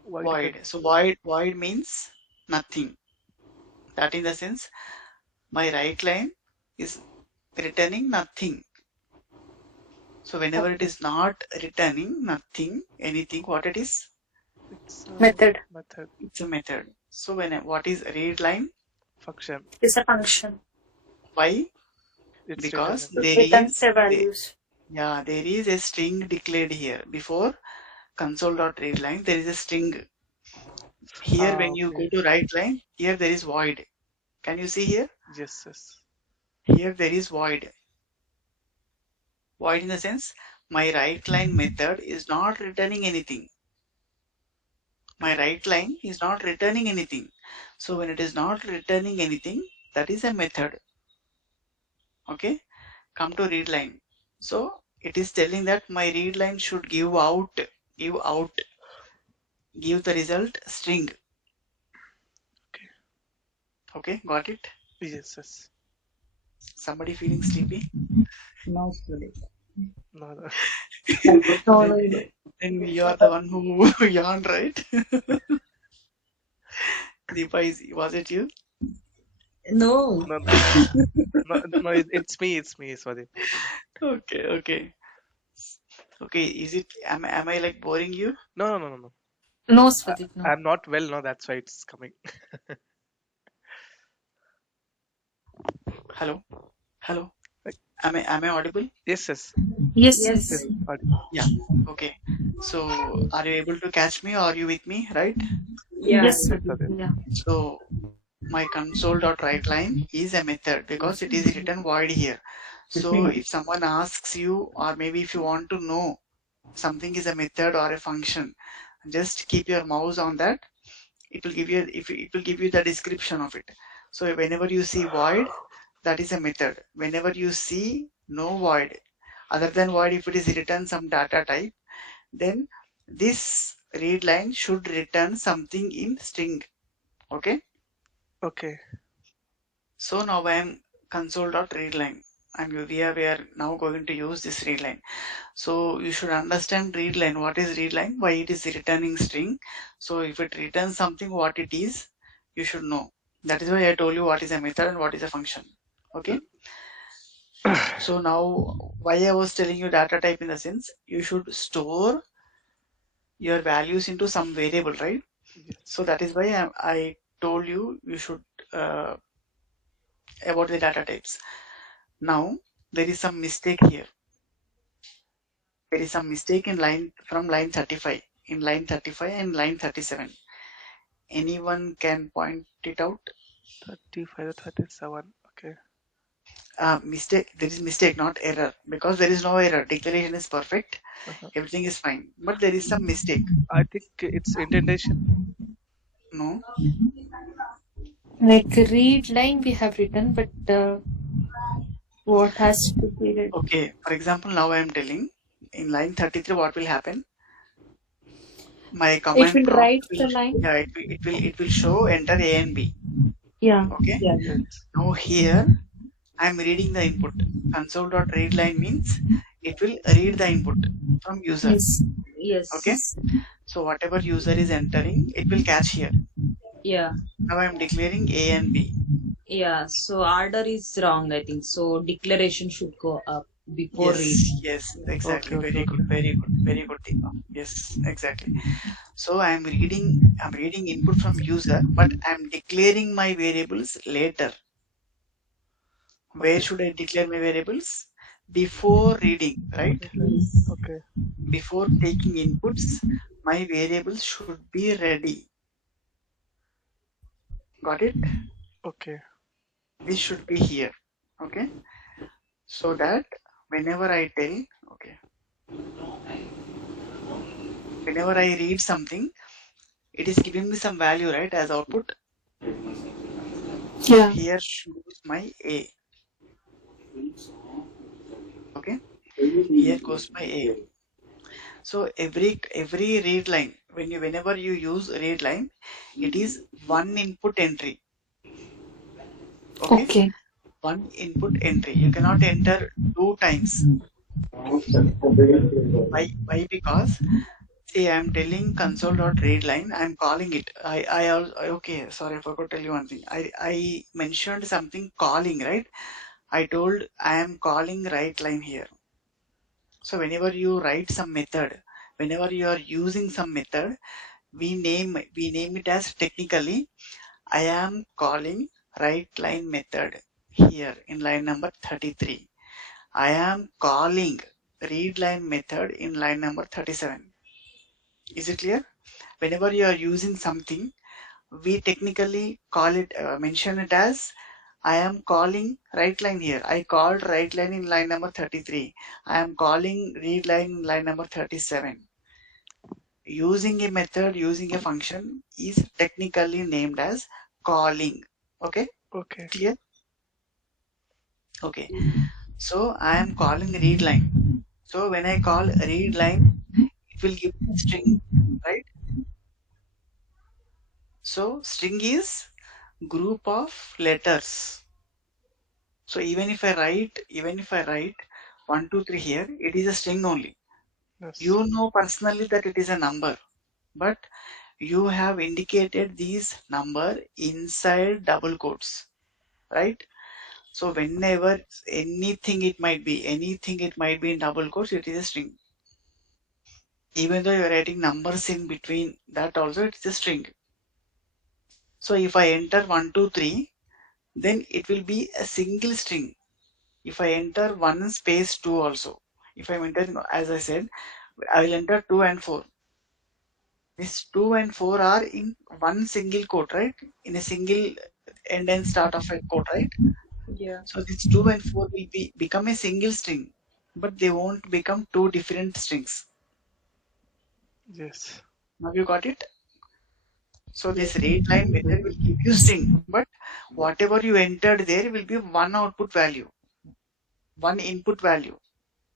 void. So void means nothing. That in the sense, my right line is returning nothing. So whenever it is not returning nothing, anything, what it is? It's Method. method. It's a method. So what is read line? Function. It's a function. Why? It's Because returning. there Returns is the values. there is a string declared here. Before console.readline, there is a string. Here when you go to right line, here there is void. Can you see here? Yes, yes. Here there is void. Void in the sense, my right line method is not returning anything. My right line is not returning anything. So when it is not returning anything, that is a method. Okay, come to read line. So it is telling that my read line should give the result string. Okay, got it? Yes, yes. Somebody feeling sleepy? No, student. No, no. Then you are the one who yawned, right? Deepa, was it you? No. No, no, it's me, Swadip. Okay. Is it, am I like boring you? No. No, Swadip, no. I'm not well, no, that's why it's coming. Hello? Am I audible? Yes. Yes. Yeah. Okay. So are you able to catch me or are you with me, right? Yeah. Yes, Yes, Swadip. Swadip. Yeah. So my console.writeLine is a method because it is written void here. So if someone asks you, or maybe if you want to know something is a method or a function, just keep your mouse on that. It will give you the description of it. So whenever you see void, that is a method. Whenever you see no void, other than void, if it is written some data type, then this read line should return something in string. Okay. So now I am console.readline and we are now going to use this readline. So you should understand readline. What is readline? Why it is returning string. So if it returns something, what it is, you should know. That is why I told you what is a method and what is a function. Okay. So now why I was telling you data type in the sense you should store your values into some variable, right? Yes. So that is why I told you should about the data types. Now there is some mistake here. There is some mistake in line from line 35, in line 35 and line 37. Anyone can point it out? 35 to 37. Okay. Mistake. There is mistake, not error, because there is no error. Declaration is perfect. Uh-huh. Everything is fine, but there is some mistake. I think it's indentation. No. Like read line we have written, but what has to be read? Okay. For example, now I am telling in line 33 what will happen. My command It will prompt write the line. Yeah, it will show enter A and B. Yeah. Okay. Yeah. Yes. Now here I am reading the input. Console.readline means it will read the input from user. Yes. Okay. So whatever user is entering, it will catch here. Yeah. Now I am declaring A and B. Yeah. So order is wrong, I think. So declaration should go up before reading. Yes, exactly. Okay. Very good, Deepa. Yes, exactly. So I'm reading input from user, but I'm declaring my variables later. Where Okay. should I declare my variables? Before reading, right? Yes. Okay. Before taking inputs, my variables should be ready. Got it? Okay. This should be here. Okay, so that whenever I tell, okay, whenever I read something, it is giving me some value, right, as output. Yeah. Here shows my A. Okay, here goes my A. So every read line, whenever you use read line, it is one input entry. Okay, Okay. one input entry. You cannot enter 2 times. Why? Because see, I'm telling console.readline. I'm calling it. Okay. Sorry, I forgot to tell you one thing. I mentioned something calling, right? I told I am calling write line here. So whenever you write some method, whenever you are using some method, we name it as technically I am calling write line method here in line number 33. I am calling read line method in line number 37. Is it clear? Whenever you are using something, we technically call it, mention it as I am calling write line here. I called write line in line number 33. I am calling read line in line number 37. Using a method, using a function is technically named as calling. Okay, Okay. clear? Okay, so I am calling read line. So when I call read line, it will give me string, right? So string is group of letters. So even if I write 1, 2, 3 here, it is a string only. Yes. You know personally that it is a number, but you have indicated these number inside double quotes, right? So whenever anything it might be in double quotes, it is a string. Even though you are writing numbers in between, that also it is a string. So if I enter 1, 2, 3, then it will be a single string. If I enter 1 space 2 also, if I'm entering, as I said, I will enter 2 and 4. These 2 and 4 are in one single quote, right? In a single end and start of a quote, right? Yeah. So these 2 and 4 will become a single string, but they won't become two different strings. Yes. Now you got it? So this Yes. read line method will give you string, but whatever you entered there will be one output value, one input value.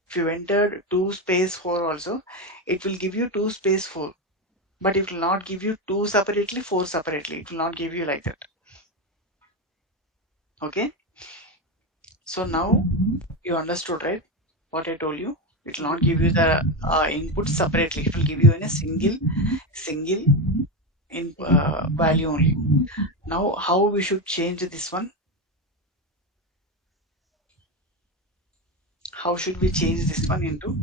If you entered 2 space 4 also, it will give you 2 space 4, but it will not give you 2 separately, 4 separately. It will not give you like that. Okay, so now you understood, right, what I told you? It will not give you the input separately. It will give you in a single in value only. Now how we should change this one? How should we change this one into?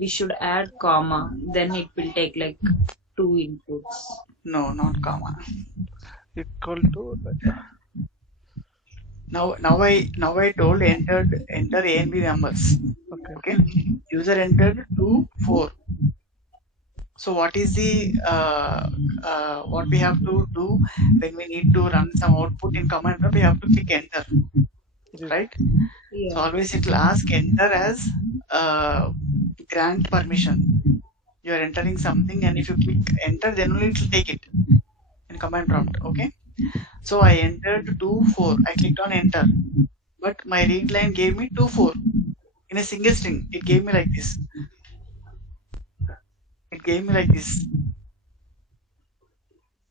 We should add comma, then it will take like 2 inputs. No, not comma. Equal to. Now I told enter A and B numbers. Okay. Okay, user entered 2, 4. So what is the what we have to do when we need to run some output in command prompt? We have to click enter, Yes. right? Yeah. So always it will ask enter as grant permission. You are entering something, and if you click enter, then only it will take it in command prompt. Okay. So I entered 2, 4. I clicked on enter, but my read line gave me 2, 4 in a single string. It gave me like this. It gave me like this.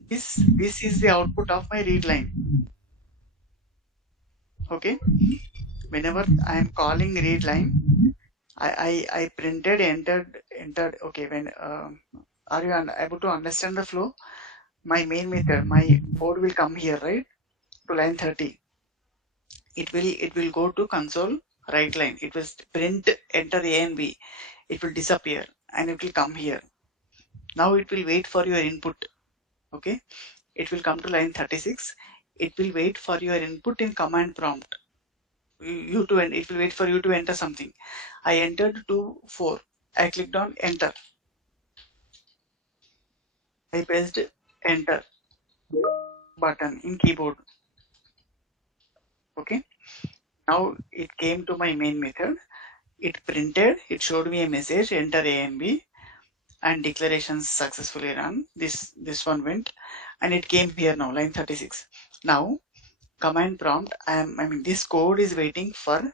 This is the output of my read line. Okay. Whenever I am calling read line, I printed entered. Okay. When are you able to understand the flow? My main method, my code will come here, right, to line 30. It will go to console write line. It will print enter A and B. It will disappear and it will come here. Now it will wait for your input. Okay, it will come to line 36. It will wait for your input in command prompt. You to it will wait for you to enter something. I entered 2, 4. I clicked on enter. I pressed enter. button in keyboard. Okay, now it came to my main method. It printed, it showed me a message, enter A and B, and declarations successfully run. This one went, and it came here now, line 36. Now command prompt, I mean this code is waiting for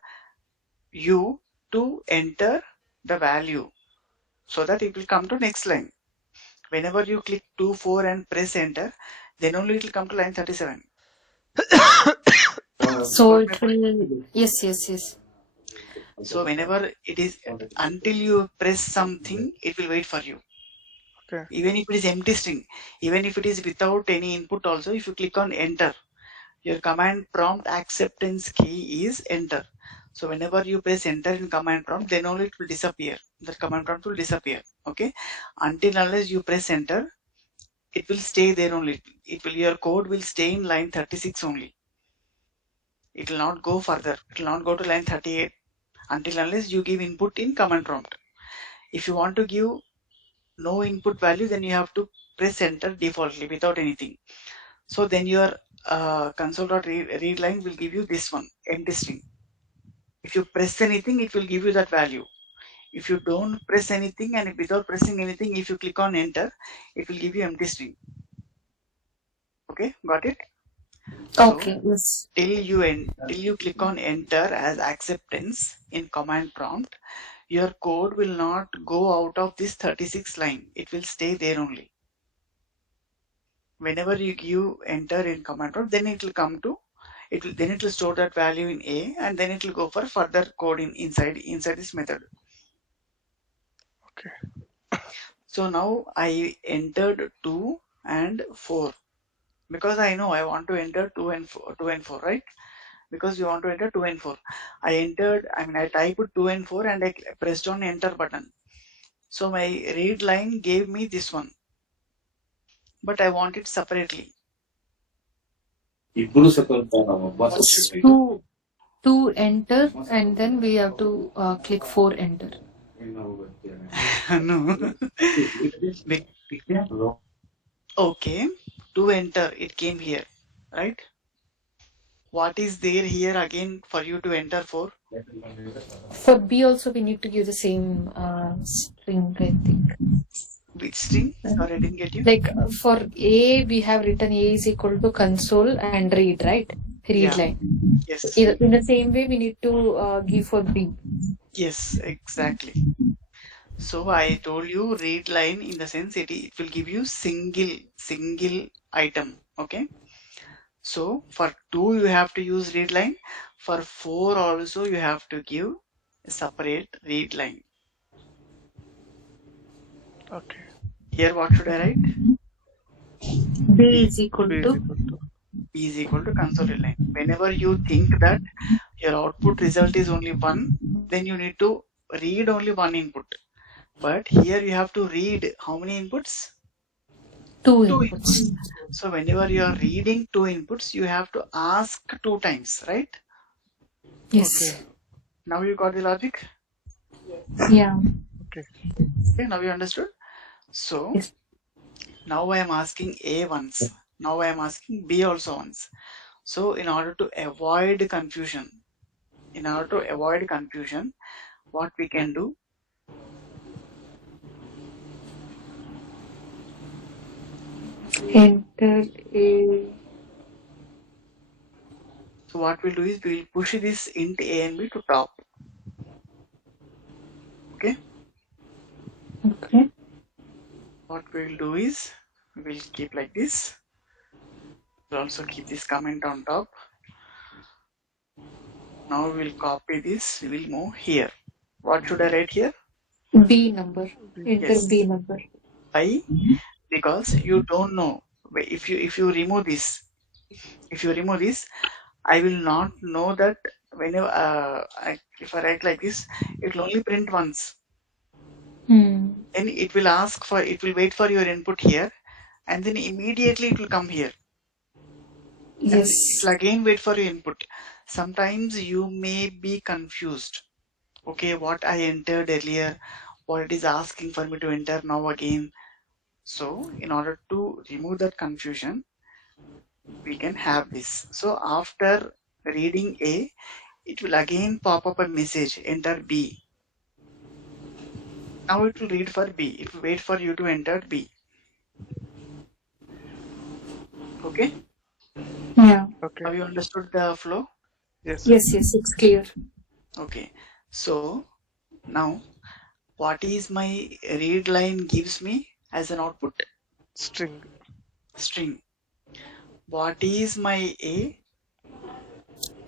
you to enter the value so that it will come to next line. Whenever you click 2, 4 and press enter, then only it will come to line 37. So it will, yes. So whenever it is, until you press something, it will wait for you. Okay. Even if it is empty string, even if it is without any input also, if you click on enter, your command prompt acceptance key is enter. So whenever you press enter in command prompt, then only it will disappear. The command prompt will disappear. Okay. Until unless you press enter, it will stay there only. Your code will stay in line 36 only. It will not go further. It will not go to line 38 until unless you give input in command prompt. If you want to give no input value, then you have to press enter defaultly without anything. So then your console.read line will give you this one, empty string. If you press anything, it will give you that value. If you don't press anything and without pressing anything, if you click on enter, it will give you empty string. Okay, got it? Okay, So, yes. till you click on enter as acceptance in command prompt, your code will not go out of this 36 line. It will stay there only. Whenever you give enter in command prompt, then it will come to then it will store that value in A, and then it will go for further code inside this method. Okay. So now I entered 2 and 4 because I know I want to enter 2 and 4, right? Because you want to enter 2 and 4. I typed 2 and 4 and I pressed on enter button. So my read line gave me this one, but I want it separately. To enter, and then we have to click 4 enter. No. Okay, to enter, it came here, right? What is there here again for you to enter for? For B also we need to give the same string, I think. Which string? Sorry, I didn't get you. Like for A, we have written A is equal to console and read, right? Read line. Yes. In the same way, we need to give for B. Yes, exactly. So I told you read line in the sense it will give you single item. Okay. So for 2 you have to use read line. For 4 also you have to give a separate read line. Okay. Here what should I write? B is equal to console read line. Whenever you think that your output result is only 1, then you need to read only one input. But here you have to read how many inputs? 2 inputs. So whenever you are reading 2 inputs, you have to ask 2 times, right? Yes. Okay. Now you got the logic? Yeah. Okay. Okay, now you understood? So Yes. now I am asking A once. Now I am asking B also once. So in order to avoid confusion, what we can do? Enter A. So what we'll do is we will push this int A and B to top. Okay? Okay. What we'll do is we'll keep like this. We'll also keep this comment on top. Now we'll copy this. We will move here. What should I write here? B number. Enter Yes. B number. Why? Because you don't know. If you remove this, I will not know that whenever if I write like this, it will only print once. Then it will wait for your input here, and then immediately it will come here. Yes. And it will again wait for your input. Sometimes you may be confused. Okay, what I entered earlier, what it is asking for me to enter now again. So in order to remove that confusion, we can have this. So after reading A, it will again pop up a message, enter B. Now it will read for B. It will wait for you to enter B. Okay? Yeah. Okay. Have you understood the flow? Yes. Yes, it's clear. Okay. So now what is my read line gives me as an output? String. String. What is my A?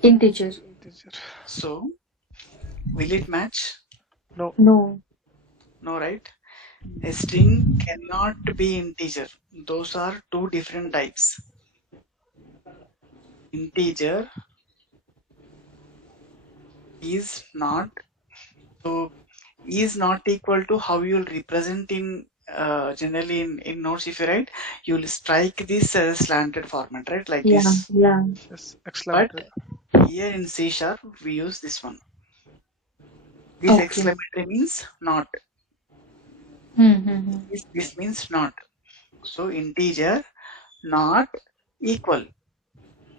Integer. Integer. So will it match? No. No. No, right? A string cannot be integer. Those are two different types. Integer is not, so is not equal to how you'll represent in generally in notes. If you write, you'll strike this as slanted format, right? Like this. Yeah. Yes. But Exclamatory. here in C# we use this one. This Okay. exclamatory means not. Mm-hmm. This means not. So integer not equal.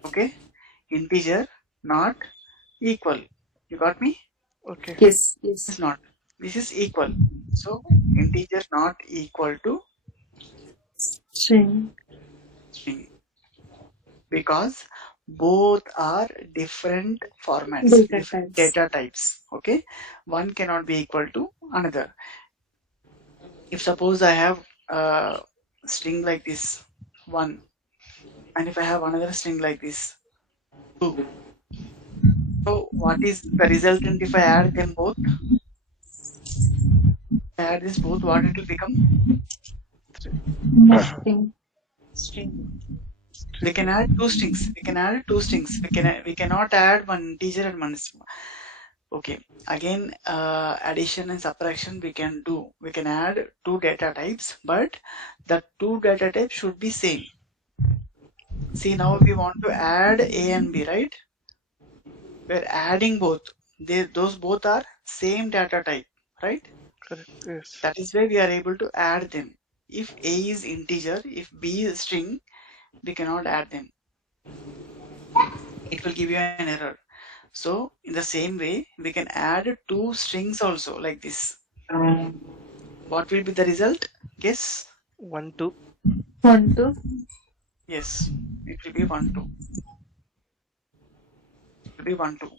Okay, integer not equal. You got me? Okay. Yes. This is not. This is equal. So integer not equal to String. string, because both are different formats, Data different types. data types. Okay, one cannot be equal to another. If suppose I have a string like this 1, and if I have another string like this 2, so what is the resultant if I add them both? If I add this both, what it will become? Nothing. String. We can add two strings. We can add two strings. We cannot add one integer and one. Okay. Again, addition and subtraction we can do. We can add two data types, but the two data types should be same. See, now we want to add A and B, right? We're adding both. Those both are same data type, right? Correct. Yes. That is why we are able to add them. If A is integer, if B is string, we cannot add them. It will give you an error. So in the same way, we can add two strings also like this. What will be the result? Guess. 1, 2. 1, 2. Yes, it will be 1, 2. It will be 1, 2.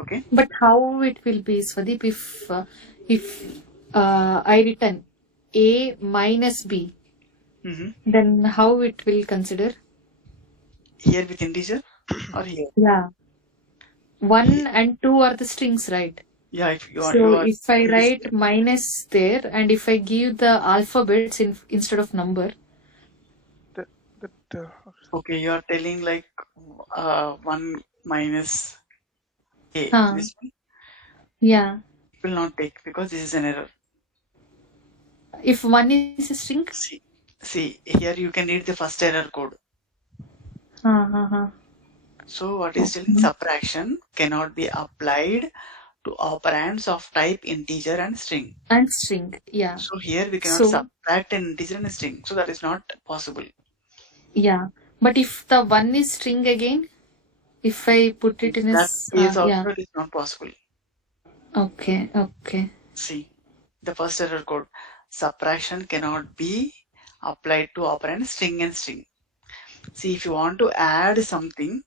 Okay. But how it will be, Swadeep, if I written A minus B, then how it will consider? Here with integer or here? Yeah. 1 and 2 are the strings, right? Yeah, if you are. So if I write minus there, and if I give the alphabets instead of number. Okay, you are telling like 1 minus A. This one? Yeah. It will not take because this is an error. If 1 is a string? See, here you can read the first error code. So what is telling? Subtraction cannot be applied to operands of type integer and string. And string, yeah. So here we cannot subtract an integer and a string. So that is not possible. Yeah. But if the 1 is string again, if I put it in that case also it is not possible. Okay. See, the first error code. Subtraction cannot be applied to operand string and string. See, if you want to add something,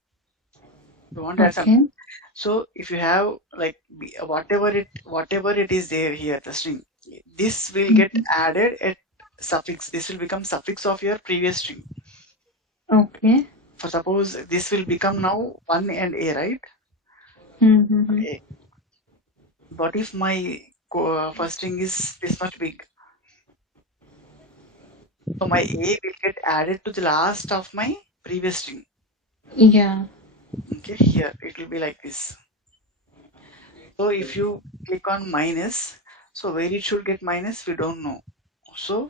so if you have like whatever it is there here, the string, this will get added at suffix. This will become suffix of your previous string. Okay. For suppose this will become now 1 and A, right? A. What if my first string is this much big? So my A will get added to the last of my previous string. Yeah. Okay, here it will be like this. So if you click on minus, so where it should get minus, we don't know. So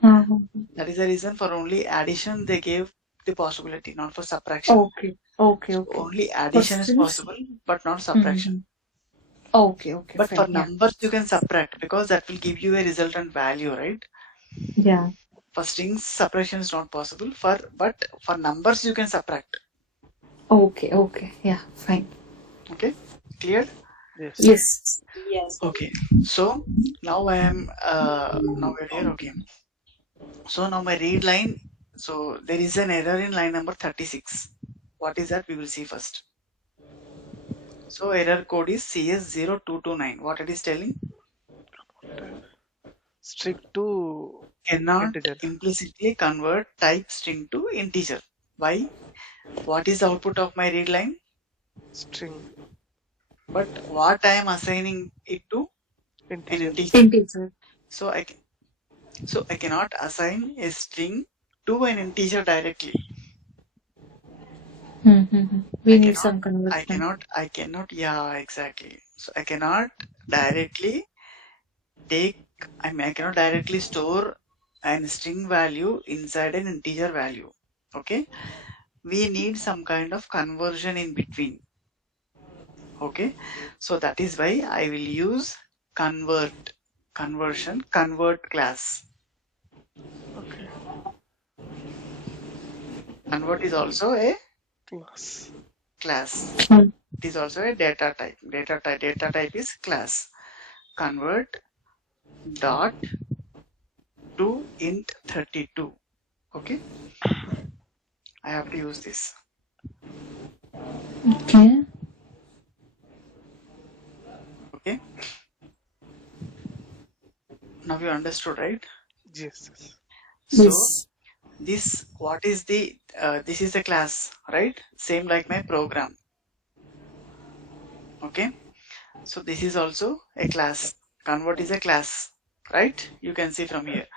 that is the reason for only addition they gave the possibility, not for subtraction. Okay. So only addition is possible, but not subtraction. Okay. But for numbers you can subtract because that will give you a resultant value, right? Yeah. For strings, subtraction is not possible. But for numbers you can subtract. Okay. Yeah, fine. Okay, clear? Yes. Yes. Yes. Okay, so now I am now we're here. Okay, so now my read line. So there is an error in line number 36. What is that? We will see first. So error code is CS0229. What it is telling? String to Cannot integer. implicitly convert type string to integer. Why? What is the output of my read line? String But what I am assigning it to? An integer. integer. Integer. So I cannot assign a string to an integer directly. We I need cannot, some conversion. yeah, exactly. So I cannot directly I cannot directly store an string value inside an integer value. Okay. We need some kind of conversion in between. Okay. So that is why I will use convert class. Okay. Convert is also a Class. It is also a data type. Data type is class. Convert dot to int 32. Okay. I have to use this. Okay. Okay. Now you understood, right? Yes. So Yes. this this is the class, right? Same like my program. Okay. So this is also a class. Convert is a class, right? You can see from here.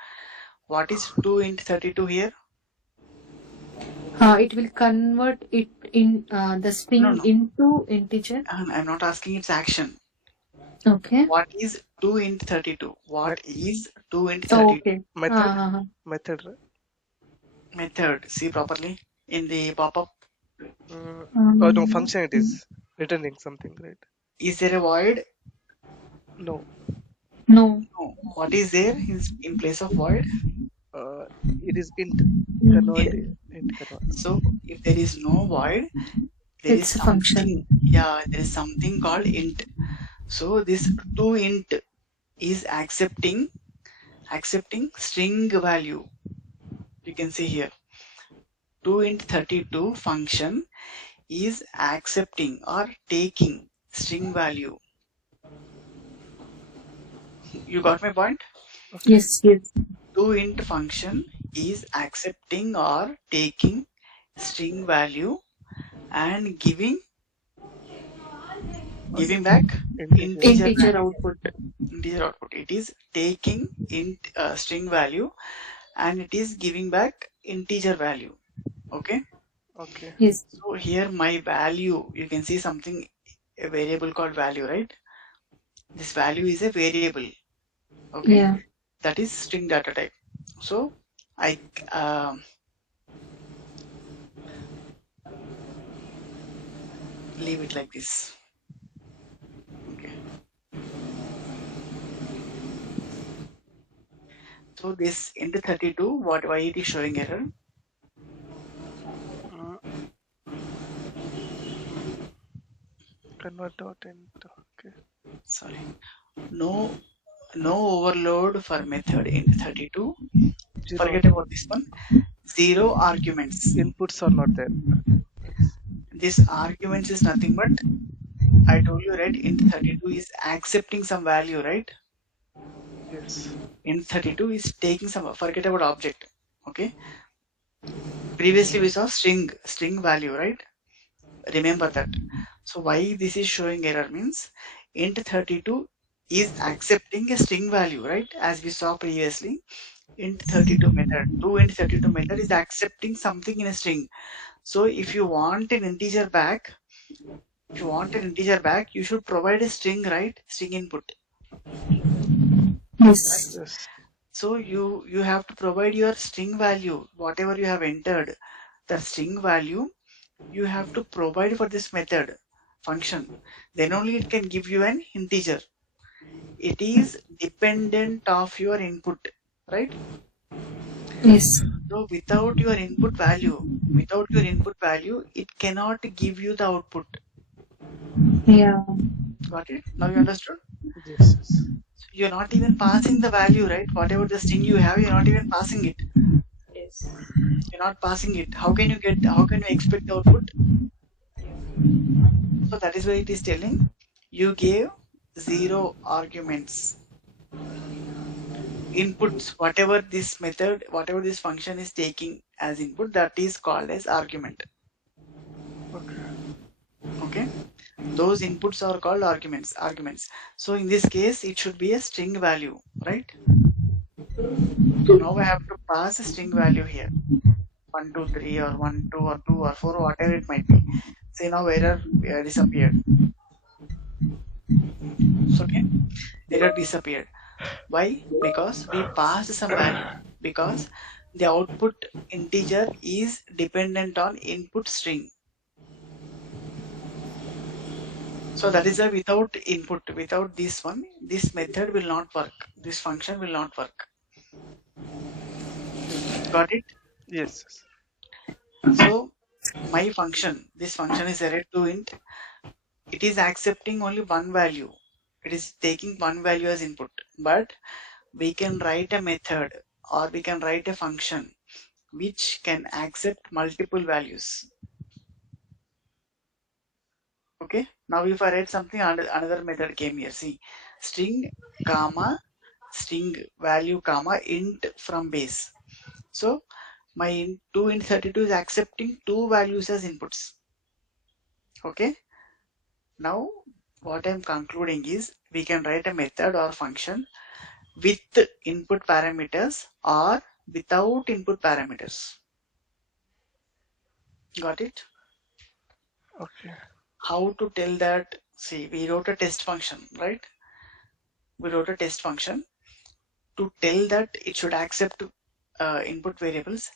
What is 2 int 32 here? It will convert it in the string No. into integer. I'm not asking its action. Okay. What is 2 int 32? What is 2 int Oh, 32? okay. Method. Method. Right? Method. See properly in the pop-up. Oh no, function it is returning something, right? Is there a void? No. No. No. What is there in place of void? It is int. Convert int convert. So if there is no void, there is It's a function. something. Yeah, there is something called int. So this 2 int is accepting string value. You can see here 2 int 32 function is accepting or taking string value. You got my point? Okay. Yes. 2 int function is accepting or taking string value and giving back integer value. output. Integer output. It is taking string value and it is giving back integer value. Okay. Okay. Yes. So here my value, you can see something, a variable called value, right? This value is a variable. Okay. Yeah. That is string data type. So I leave it like this. Okay. So this int 32, why it is showing error? Convert dot int. Okay. Sorry. No overload for method int 32. Zero. Forget about this one. 0 arguments. Inputs are not there. This arguments is nothing but, I told you, right? Int 32 is accepting some value, right? Yes. Int 32 is taking some, forget about object. Okay. Previously we saw string value, right? Remember that. So why this is showing error means int 32 is accepting a string value, right? As we saw previously, int 32 method, 2 int 32 method is accepting something in a string. So if you want an integer back, you should provide a string, right? String input. Yes. So you have to provide your string value, whatever you have entered, the string value you have to provide for this method function. Then only it can give you an integer. It is dependent of your input, right? Yes. So without your input value, it cannot give you the output. Yeah. Got it? Now you understood? Yes. So you're not even passing the value, right? Whatever the string you have, you're not even passing it. Yes. You're not passing it. How can you expect the output? So that is why it is telling you gave 0 arguments. Inputs, whatever this method, whatever this function is taking as input, that is called as argument. Okay. Those inputs are called arguments. So in this case, it should be a string value, right? So now I have to pass a string value here. 1, 2, 3 or 1, 2 or 2 or 4, whatever it might be. Say now error disappeared. So okay, error disappeared. Why? Because we passed some value. Because the output integer is dependent on input string. So that is a without input, without this one, this method will not work. This function will not work. Got it? Yes. So my function, this function is array2int. It is accepting only one value. It is taking one value as input. But we can write a method or we can write a function which can accept multiple values. Okay. Now if I write something, another method came here. See, string comma string value comma int from base. So my 2int32 is accepting two values as inputs. Okay. Now what I'm concluding is we can write a method or function with input parameters or without input parameters. Got it? Okay. How to tell that? See, we wrote a test function, right? We wrote a test function to tell that it should accept input variables.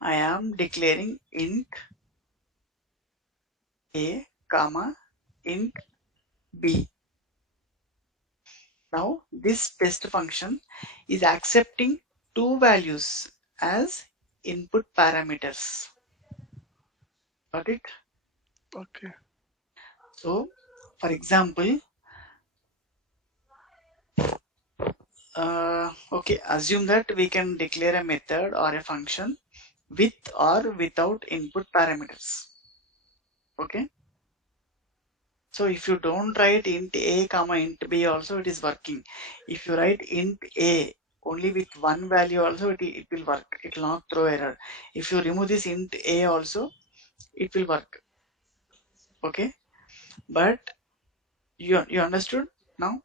I am declaring int a comma int b. Now this test function is accepting two values as input parameters. Got it? Okay. So for example, okay, assume that we can declare a method or a function with or without input parameters. Okay. So if you don't write int a comma int b also, it is working. If you write int a only with one value also, it will work. It will not throw error. If you remove this int a also, it will work. Okay. But you understood now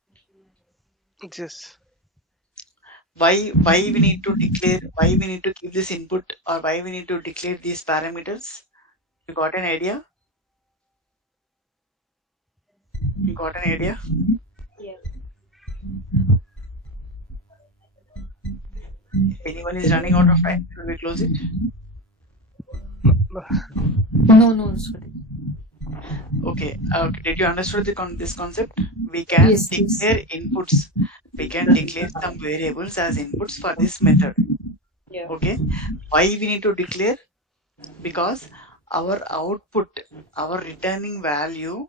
Yes. why we need to declare, why we need to give this input, or why we need to declare these parameters? You got an idea? You got an idea? Yeah. Anyone is running out of time? Should we close it? No, sorry. Okay. Did you understand this concept? We can Yes. declare inputs. We can declare some variables as inputs for this method. Yeah. Okay. Why we need to declare? Because our output, our returning value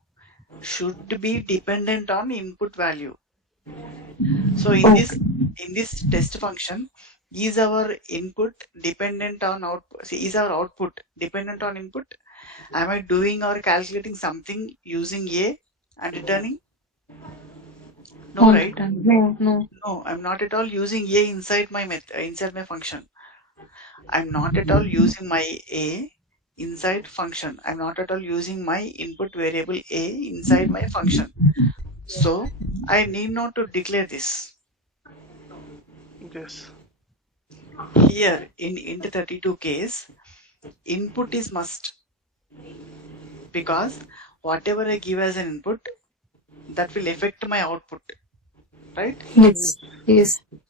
should be dependent on input value. So in this test function, is our input dependent on output? See, is our output dependent on input? Am I doing or calculating something using A and returning? No, right? No. No, I'm not at all using A inside my function. I'm not at all using my A inside function. I'm not at all using my input variable A inside my function. So I need not to declare this. Yes. Here in int32 case, input is must, because whatever I give as an input, that will affect my output, right? Yes.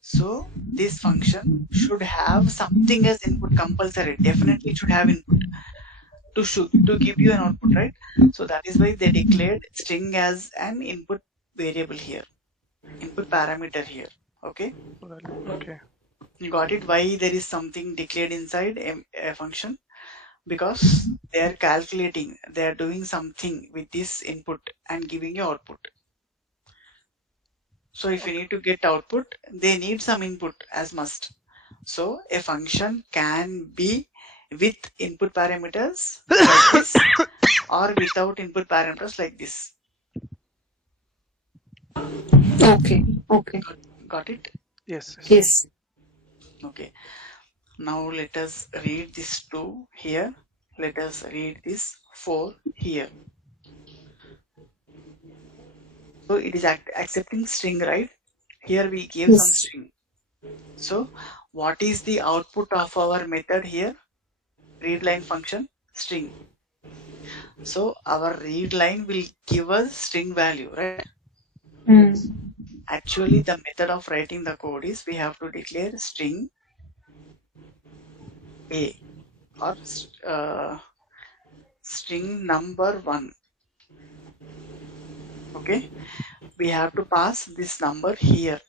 So this function should have something as input compulsory. Definitely it should have input to give you an output, right? So that is why they declared string as an input variable here, input parameter here. Okay. Okay. You got it? Why there is something declared inside a function? Because they are calculating, they are doing something with this input and giving you output. So if you need to get output, they need some input as must. So a function can be with input parameters like this or without input parameters like this. Okay. Okay. Got it? Yes. Yes. Okay. Now let us read this 2 here. Let us read this 4 here. So it is accepting string, right? Here we give some Yes. string. So what is the output of our method here? Readline function, string. So our readline will give us string value, right? Actually, the method of writing the code is we have to declare string A or string number 1. Okay, we have to pass this number here.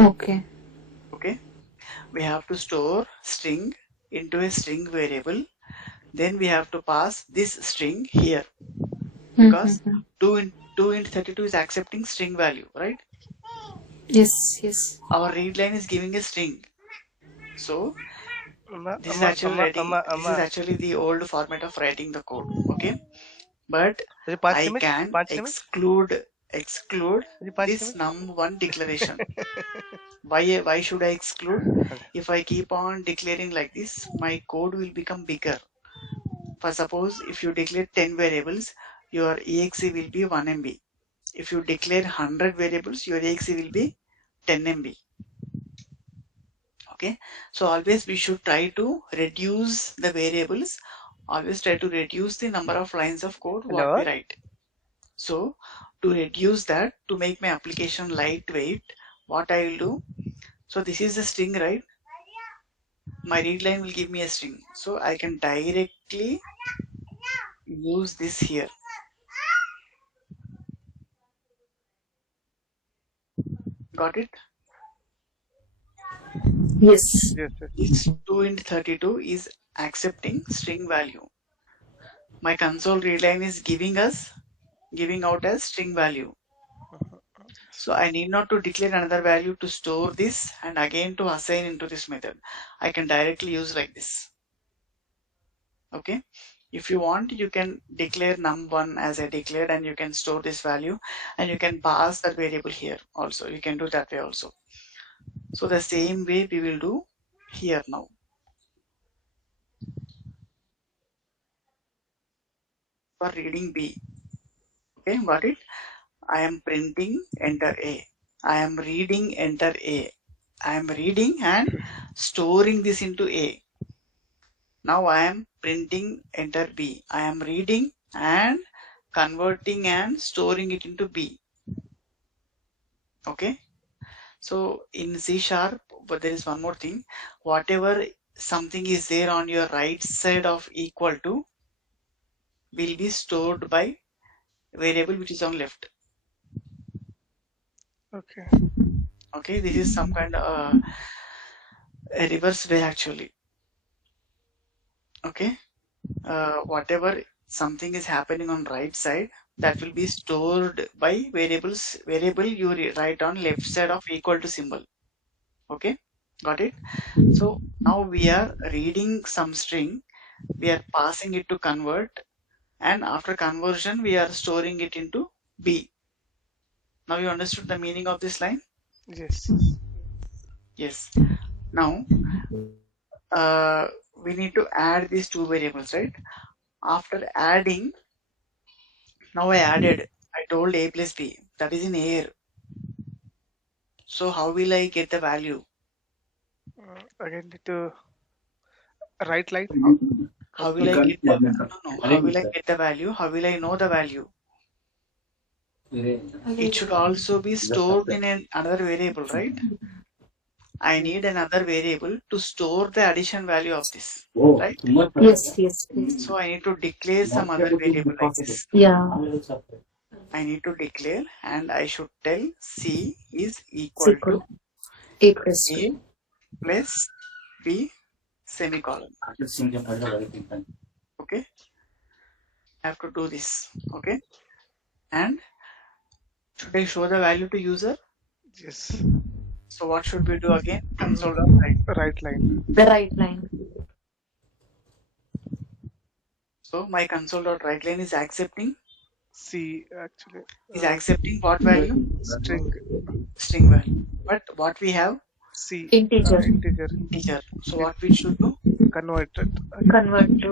Okay. Okay, we have to store string into a string variable. Then we have to pass this string here because 2 int 32 is accepting string value, right? Yes. Yes. Our readline is giving a string. So this is actually the old format of writing the code. Okay, but I can exclude this num1 declaration. Why should I exclude? If I keep on declaring like this, my code will become bigger. For suppose if you declare 10 variables, your exe will be 1 MB. If you declare 100 variables, your exe will be 10 MB. Okay, so always we should try to reduce the variables, always try to reduce the number of lines of code what we write. So to reduce that, to make my application lightweight, what I will do, so this is a string, right? My readline will give me a string, so I can directly use this here. Got it? Yes. This 2 int 32 is accepting string value. My console readline is giving out as string value. So I need not to declare another value to store this and again to assign into this method. I can directly use like this. Okay. If you want, you can declare num1 as I declared and you can store this value and you can pass that variable here also. You can do that way also. So the same way we will do here now. For reading B. Okay, got it? I am printing enter A. I am reading enter A. I am reading and storing this into A. Now I am printing enter B. I am reading and converting and storing it into B. Okay. So in C#, but there is one more thing. Whatever something is there on your right side of equal to will be stored by variable which is on left. Okay. Okay, this is some kind of a reverse way actually. Okay, whatever something is happening on right side, that will be stored by variable you write on left side of equal to symbol. Okay, got it? So now we are reading some string, we are passing it to convert, and after conversion we are storing it into B. Now you understood the meaning of this line? Yes. Yes. Now we need to add these two variables, right? After adding, now I told A plus B, that is in air. So how will I get the value? Again, need to write line. How will I get the How will I get the value? How will I know the value? It should also be stored in another variable, right? I need another variable to store the addition value of this, right? Yes. Yes. So I need to declare some other variable like this. Yeah. I need to declare and I should tell C is equal to A plus A B. plus B semicolon. Okay, I have to do this. Okay, and should I show the value to user? Yes. So what should we do again? Console.write. Right line. The right line. So my console.write line is accepting C actually. accepting what value? String. String value. But what we have? C. Integer. Integer. Integer. So what we should do? Convert it. Convert to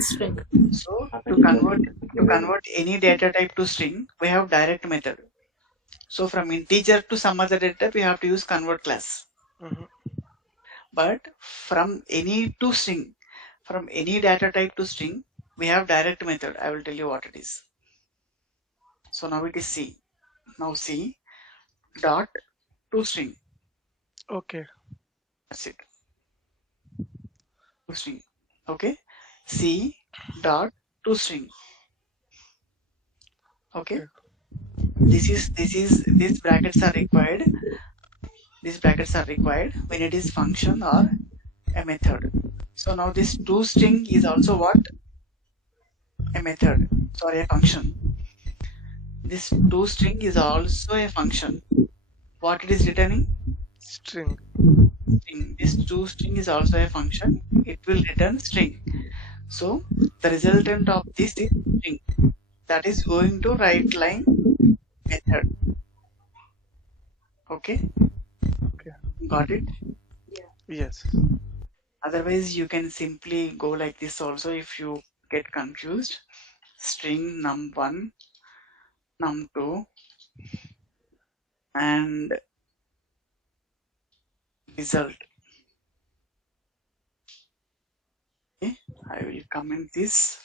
string. So to convert any data type to string, we have direct method. So from integer to some other data type, we have to use convert class. But from any to string, from any data type to string, we have direct method. I will tell you what it is. So now it is C. Now C dot to string. Okay. That's it. To string. Okay. C dot to string. Okay. These brackets are required. These brackets are required when it is function or a method. So now this toString is also what? A method. Sorry, a function. This toString is also a function. What it is returning? String. String. This toString is also a function. It will return string. So the resultant of this is string. That is going to write line method. Okay. Got it? Yes. Otherwise, you can simply go like this also if you get confused. String num1, num2, and result. Okay, I will comment this.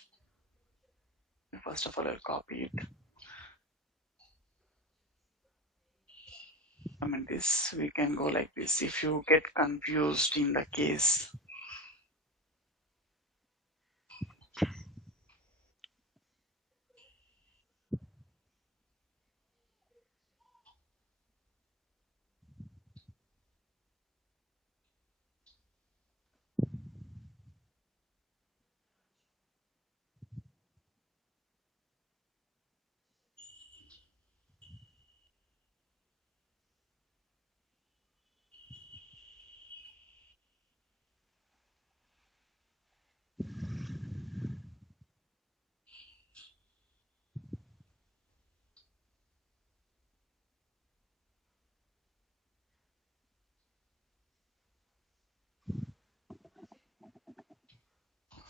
First of all, I'll copy it. Comment this. We can go like this if you get confused in the case.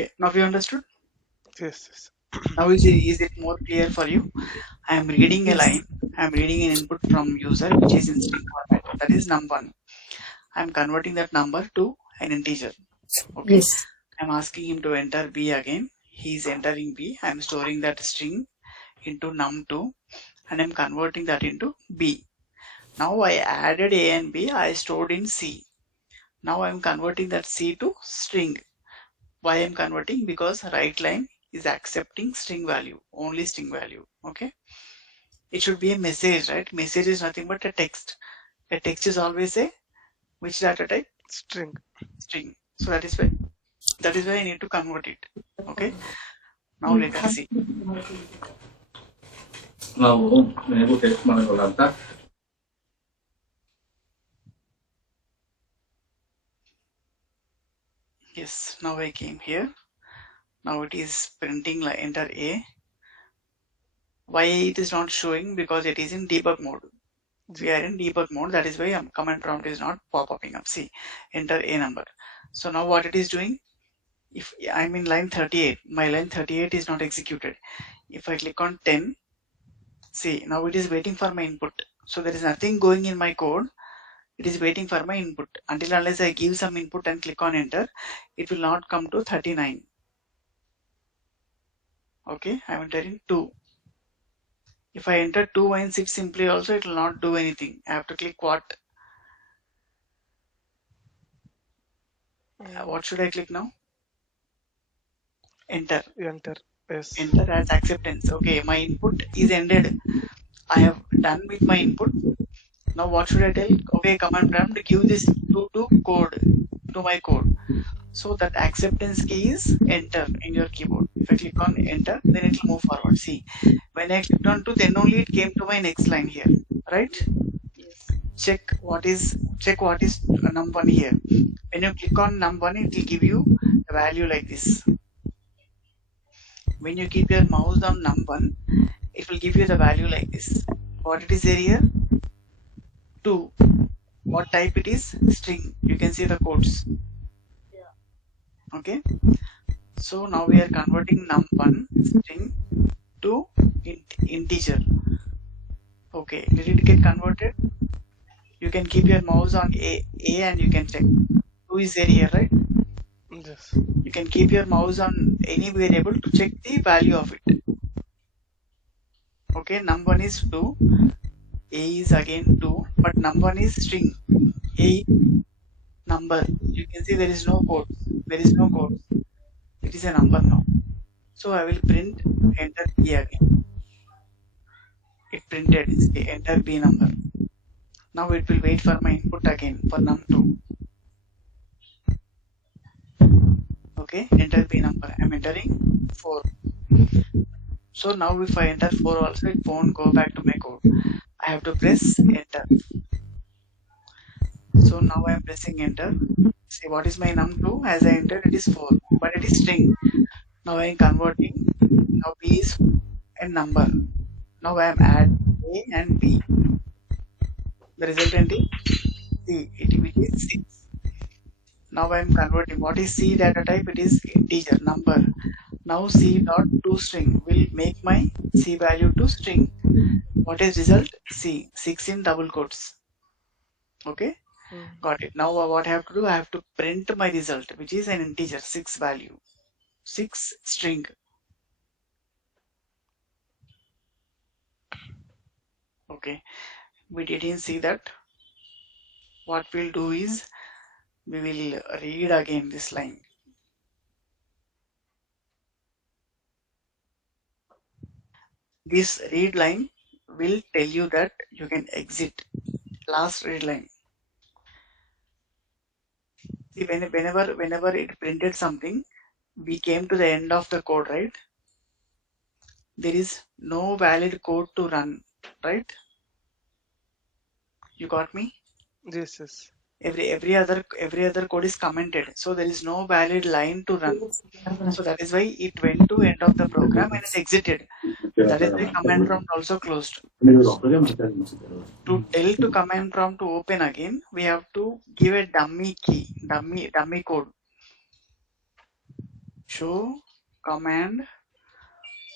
Okay, now you understood? Yes. Now is it more clear for you? I am reading a line. I am reading an input from user which is in string format. That is num1. I am converting that number to an integer. Okay. Yes. I am asking him to enter B again. He is entering B. I am storing that string into num2 and I am converting that into B. Now I added A and B. I stored in C. Now I am converting that C to string. Why I am converting? Because write line is accepting string value, only string value. Okay. It should be a message, right? Message is nothing but a text. A text is always a which data type? String. String. So that is why I need to convert it. Okay. Now let us see. Yes, now I came here. Now it is printing like enter A. Why it is not showing? Because it is in debug mode. We are in debug mode. That is why command prompt is not pop-upping up. See, enter A number. So now what it is doing? If I'm in line 38, my line 38 is not executed. If I click on 10, see, now it is waiting for my input. So there is nothing going in my code. It is waiting for my input. Until unless I give some input and click on enter, it will not come to 39. Okay, I'm entering 2. If I enter 2 and sit simply also, it will not do anything. I have to click what? What should I click now? Enter. Enter. Yes. Enter as acceptance. Okay, my input is ended. I have done with my input. Now what should I tell? Okay, command prompt, give this to code, to my code. So that acceptance key is enter in your keyboard. If I click on enter, then it will move forward. See, when I clicked on to, then only it came to my next line here, right? Yes. Check what is num1 here. When you click on num1, it will give you a value like this. When you keep your mouse on num1, it will give you the value like this. What it is there here? 2. What type it is? String. You can see the codes. Okay. So now we are converting num1 string to integer. Okay. Did it get converted? You can keep your mouse on A and you can check. 2 is there here, right? Yes. You can keep your mouse on any variable to check the value of it. Okay. Num1 is 2. A is again 2, but num1 is string. A number. You can see there is no code. There is no code. It is a number now. So I will print enter B again. It printed enter B number. Now it will wait for my input again for num2. Okay, enter B number. I'm entering 4. So now if I enter 4 also, it won't go back to my code. I have to press enter. So now I am pressing enter. See what is my num2? As I entered, it is 4, but it is string. Now I am converting. Now B is a number. Now I am adding A and B. The resultant is C. It is 6. Now I am converting. What is C data type? It is integer number. Now C dot to string will make my C value to string. What is result? C. 6 in double quotes. Okay. Got it. Now what I have to do? I have to print my result, which is an integer 6 value. 6 string. Okay. We didn't see that. What we'll do is we will read again this line. This read line will tell you that you can exit. Last read line. See, whenever it printed something, we came to the end of the code, right? There is no valid code to run, right? You got me? Yes, yes. Every other code is commented, so there is no valid line to run. So that is why it went to end of the program and it exited. That is why command prompt also closed. To tell to command prompt to open again, we have to give a dummy key, dummy code. Show command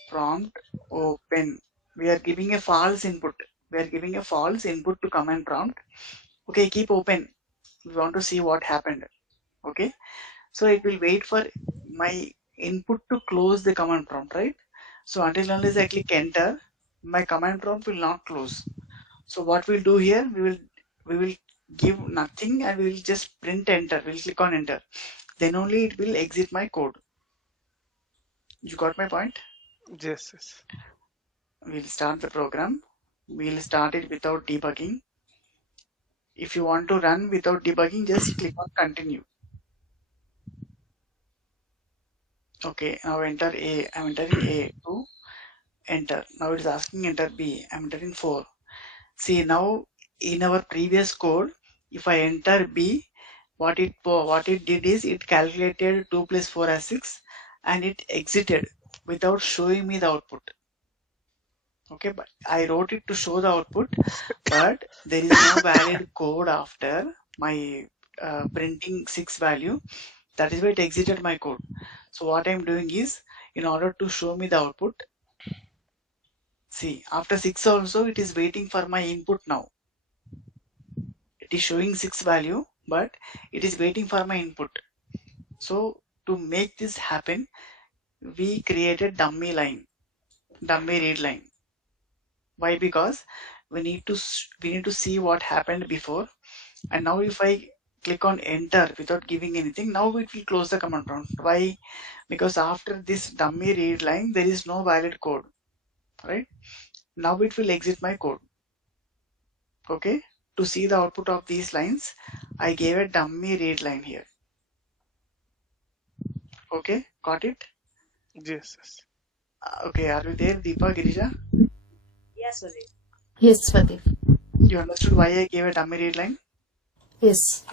prompt open. We are giving a false input. We are giving a false input to command prompt. Okay, keep open. We want to see what happened. Okay, so it will wait for my input to close the command prompt, right? So until unless I click enter, my command prompt will not close. So what we'll do here, we will give nothing and we will just print enter. We'll click on enter. Then only it will exit my code. You got my point? Yes, yes. We'll start the program. We'll start it without debugging. If you want to run without debugging, just click on continue. Okay, now enter A. I'm entering A. 2. Enter. Now it is asking enter B. I'm entering 4. See, now in our previous code, if I enter B, what it did is it calculated 2 plus 4 as 6 and it exited without showing me the output. Okay, but I wrote it to show the output, but there is no valid code after my printing 6 value. That is why it exited my code. So what I'm doing is, in order to show me the output, see, after 6 also it is waiting for my input now. It is showing 6 value, but it is waiting for my input. So to make this happen, we created dummy read line. Why? Because we need to see what happened before, and now if I click on enter without giving anything, now it will close the command prompt. Why? Because after this dummy read line there is no valid code, right? Now it will exit my code. Okay, to see the output of these lines, I gave a dummy read line here. Okay, got it? Yes, yes. Okay, are you there, Deepa, Girija? Yes, Swadeep. Yes, Swadeep. You understood why I gave a dummy read line? Yes.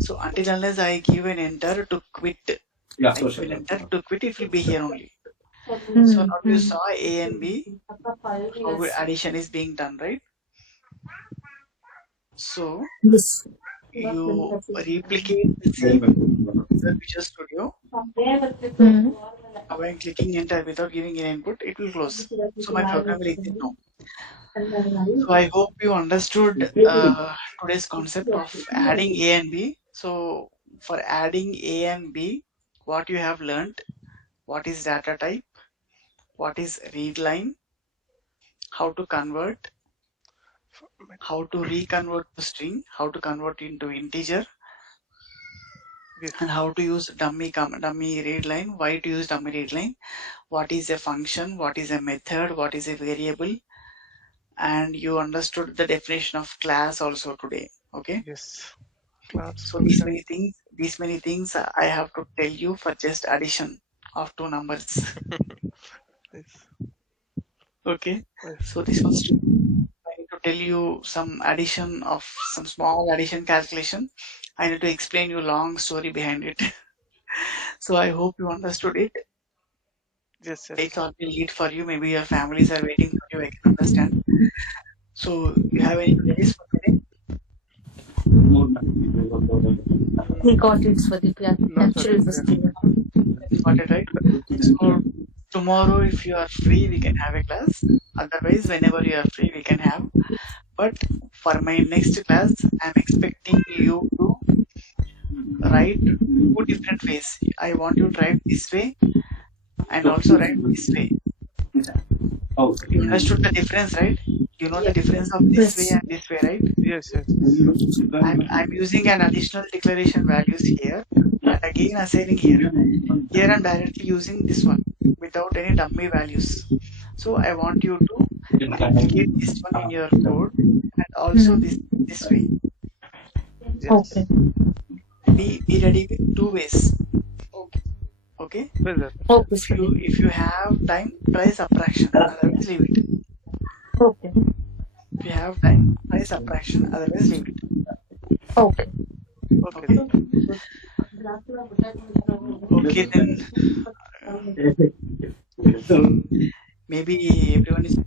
So until unless I give an enter to quit, Yeah, I so give an sure. enter to quit, it will be here only. Hmm, So now you hmm. saw A and B, how addition is being done, right? So Yes. you replicate the Very same well. Visual Studio. Hmm. Now I'm clicking enter without giving an input, it will close. So my program will exit now. So I hope you understood today's concept of adding A and B. So for adding A and B, what you have learned, what is data type, what is read line, how to convert, how to reconvert to string, how to convert into integer, Yes. and how to use dummy read line, why to use dummy read line, what is a function, what is a method, what is a variable, and you understood the definition of class also today. Okay, Yes. Class so these function. many things I have to tell you for just addition of two numbers. Yes. Okay, Yes. so this was I need to tell you some addition of some small addition calculation. I need to explain you long story behind it. So I hope you understood it. Yes, yes. It's all been lead for you. Maybe your families are waiting for you. I can understand. So you have any queries for today? He got it, Swadeep. Yeah. No, Actually, it Swadeep. was Yeah. clear. Got it, right? So tomorrow, if you are free, we can have a class. Otherwise, whenever you are free, we can have. But for my next class, I'm expecting you to write two different ways. I want you to write this way and also write this way. You understood the difference, right? You know the difference of this way Yes. and this way, right? Yes, yes. I'm using an additional declaration values here and again assigning here. Here I'm directly using this one without any dummy values. So I want you to replicate this one in your code and also Hmm. this way. Yes. Okay. Be ready with two ways. Okay? Well done. Okay, Swadeep. If you have time, try subtraction, otherwise leave it. Okay. If you have time, try subtraction, otherwise leave it. Okay. Okay. Okay, then maybe everyone is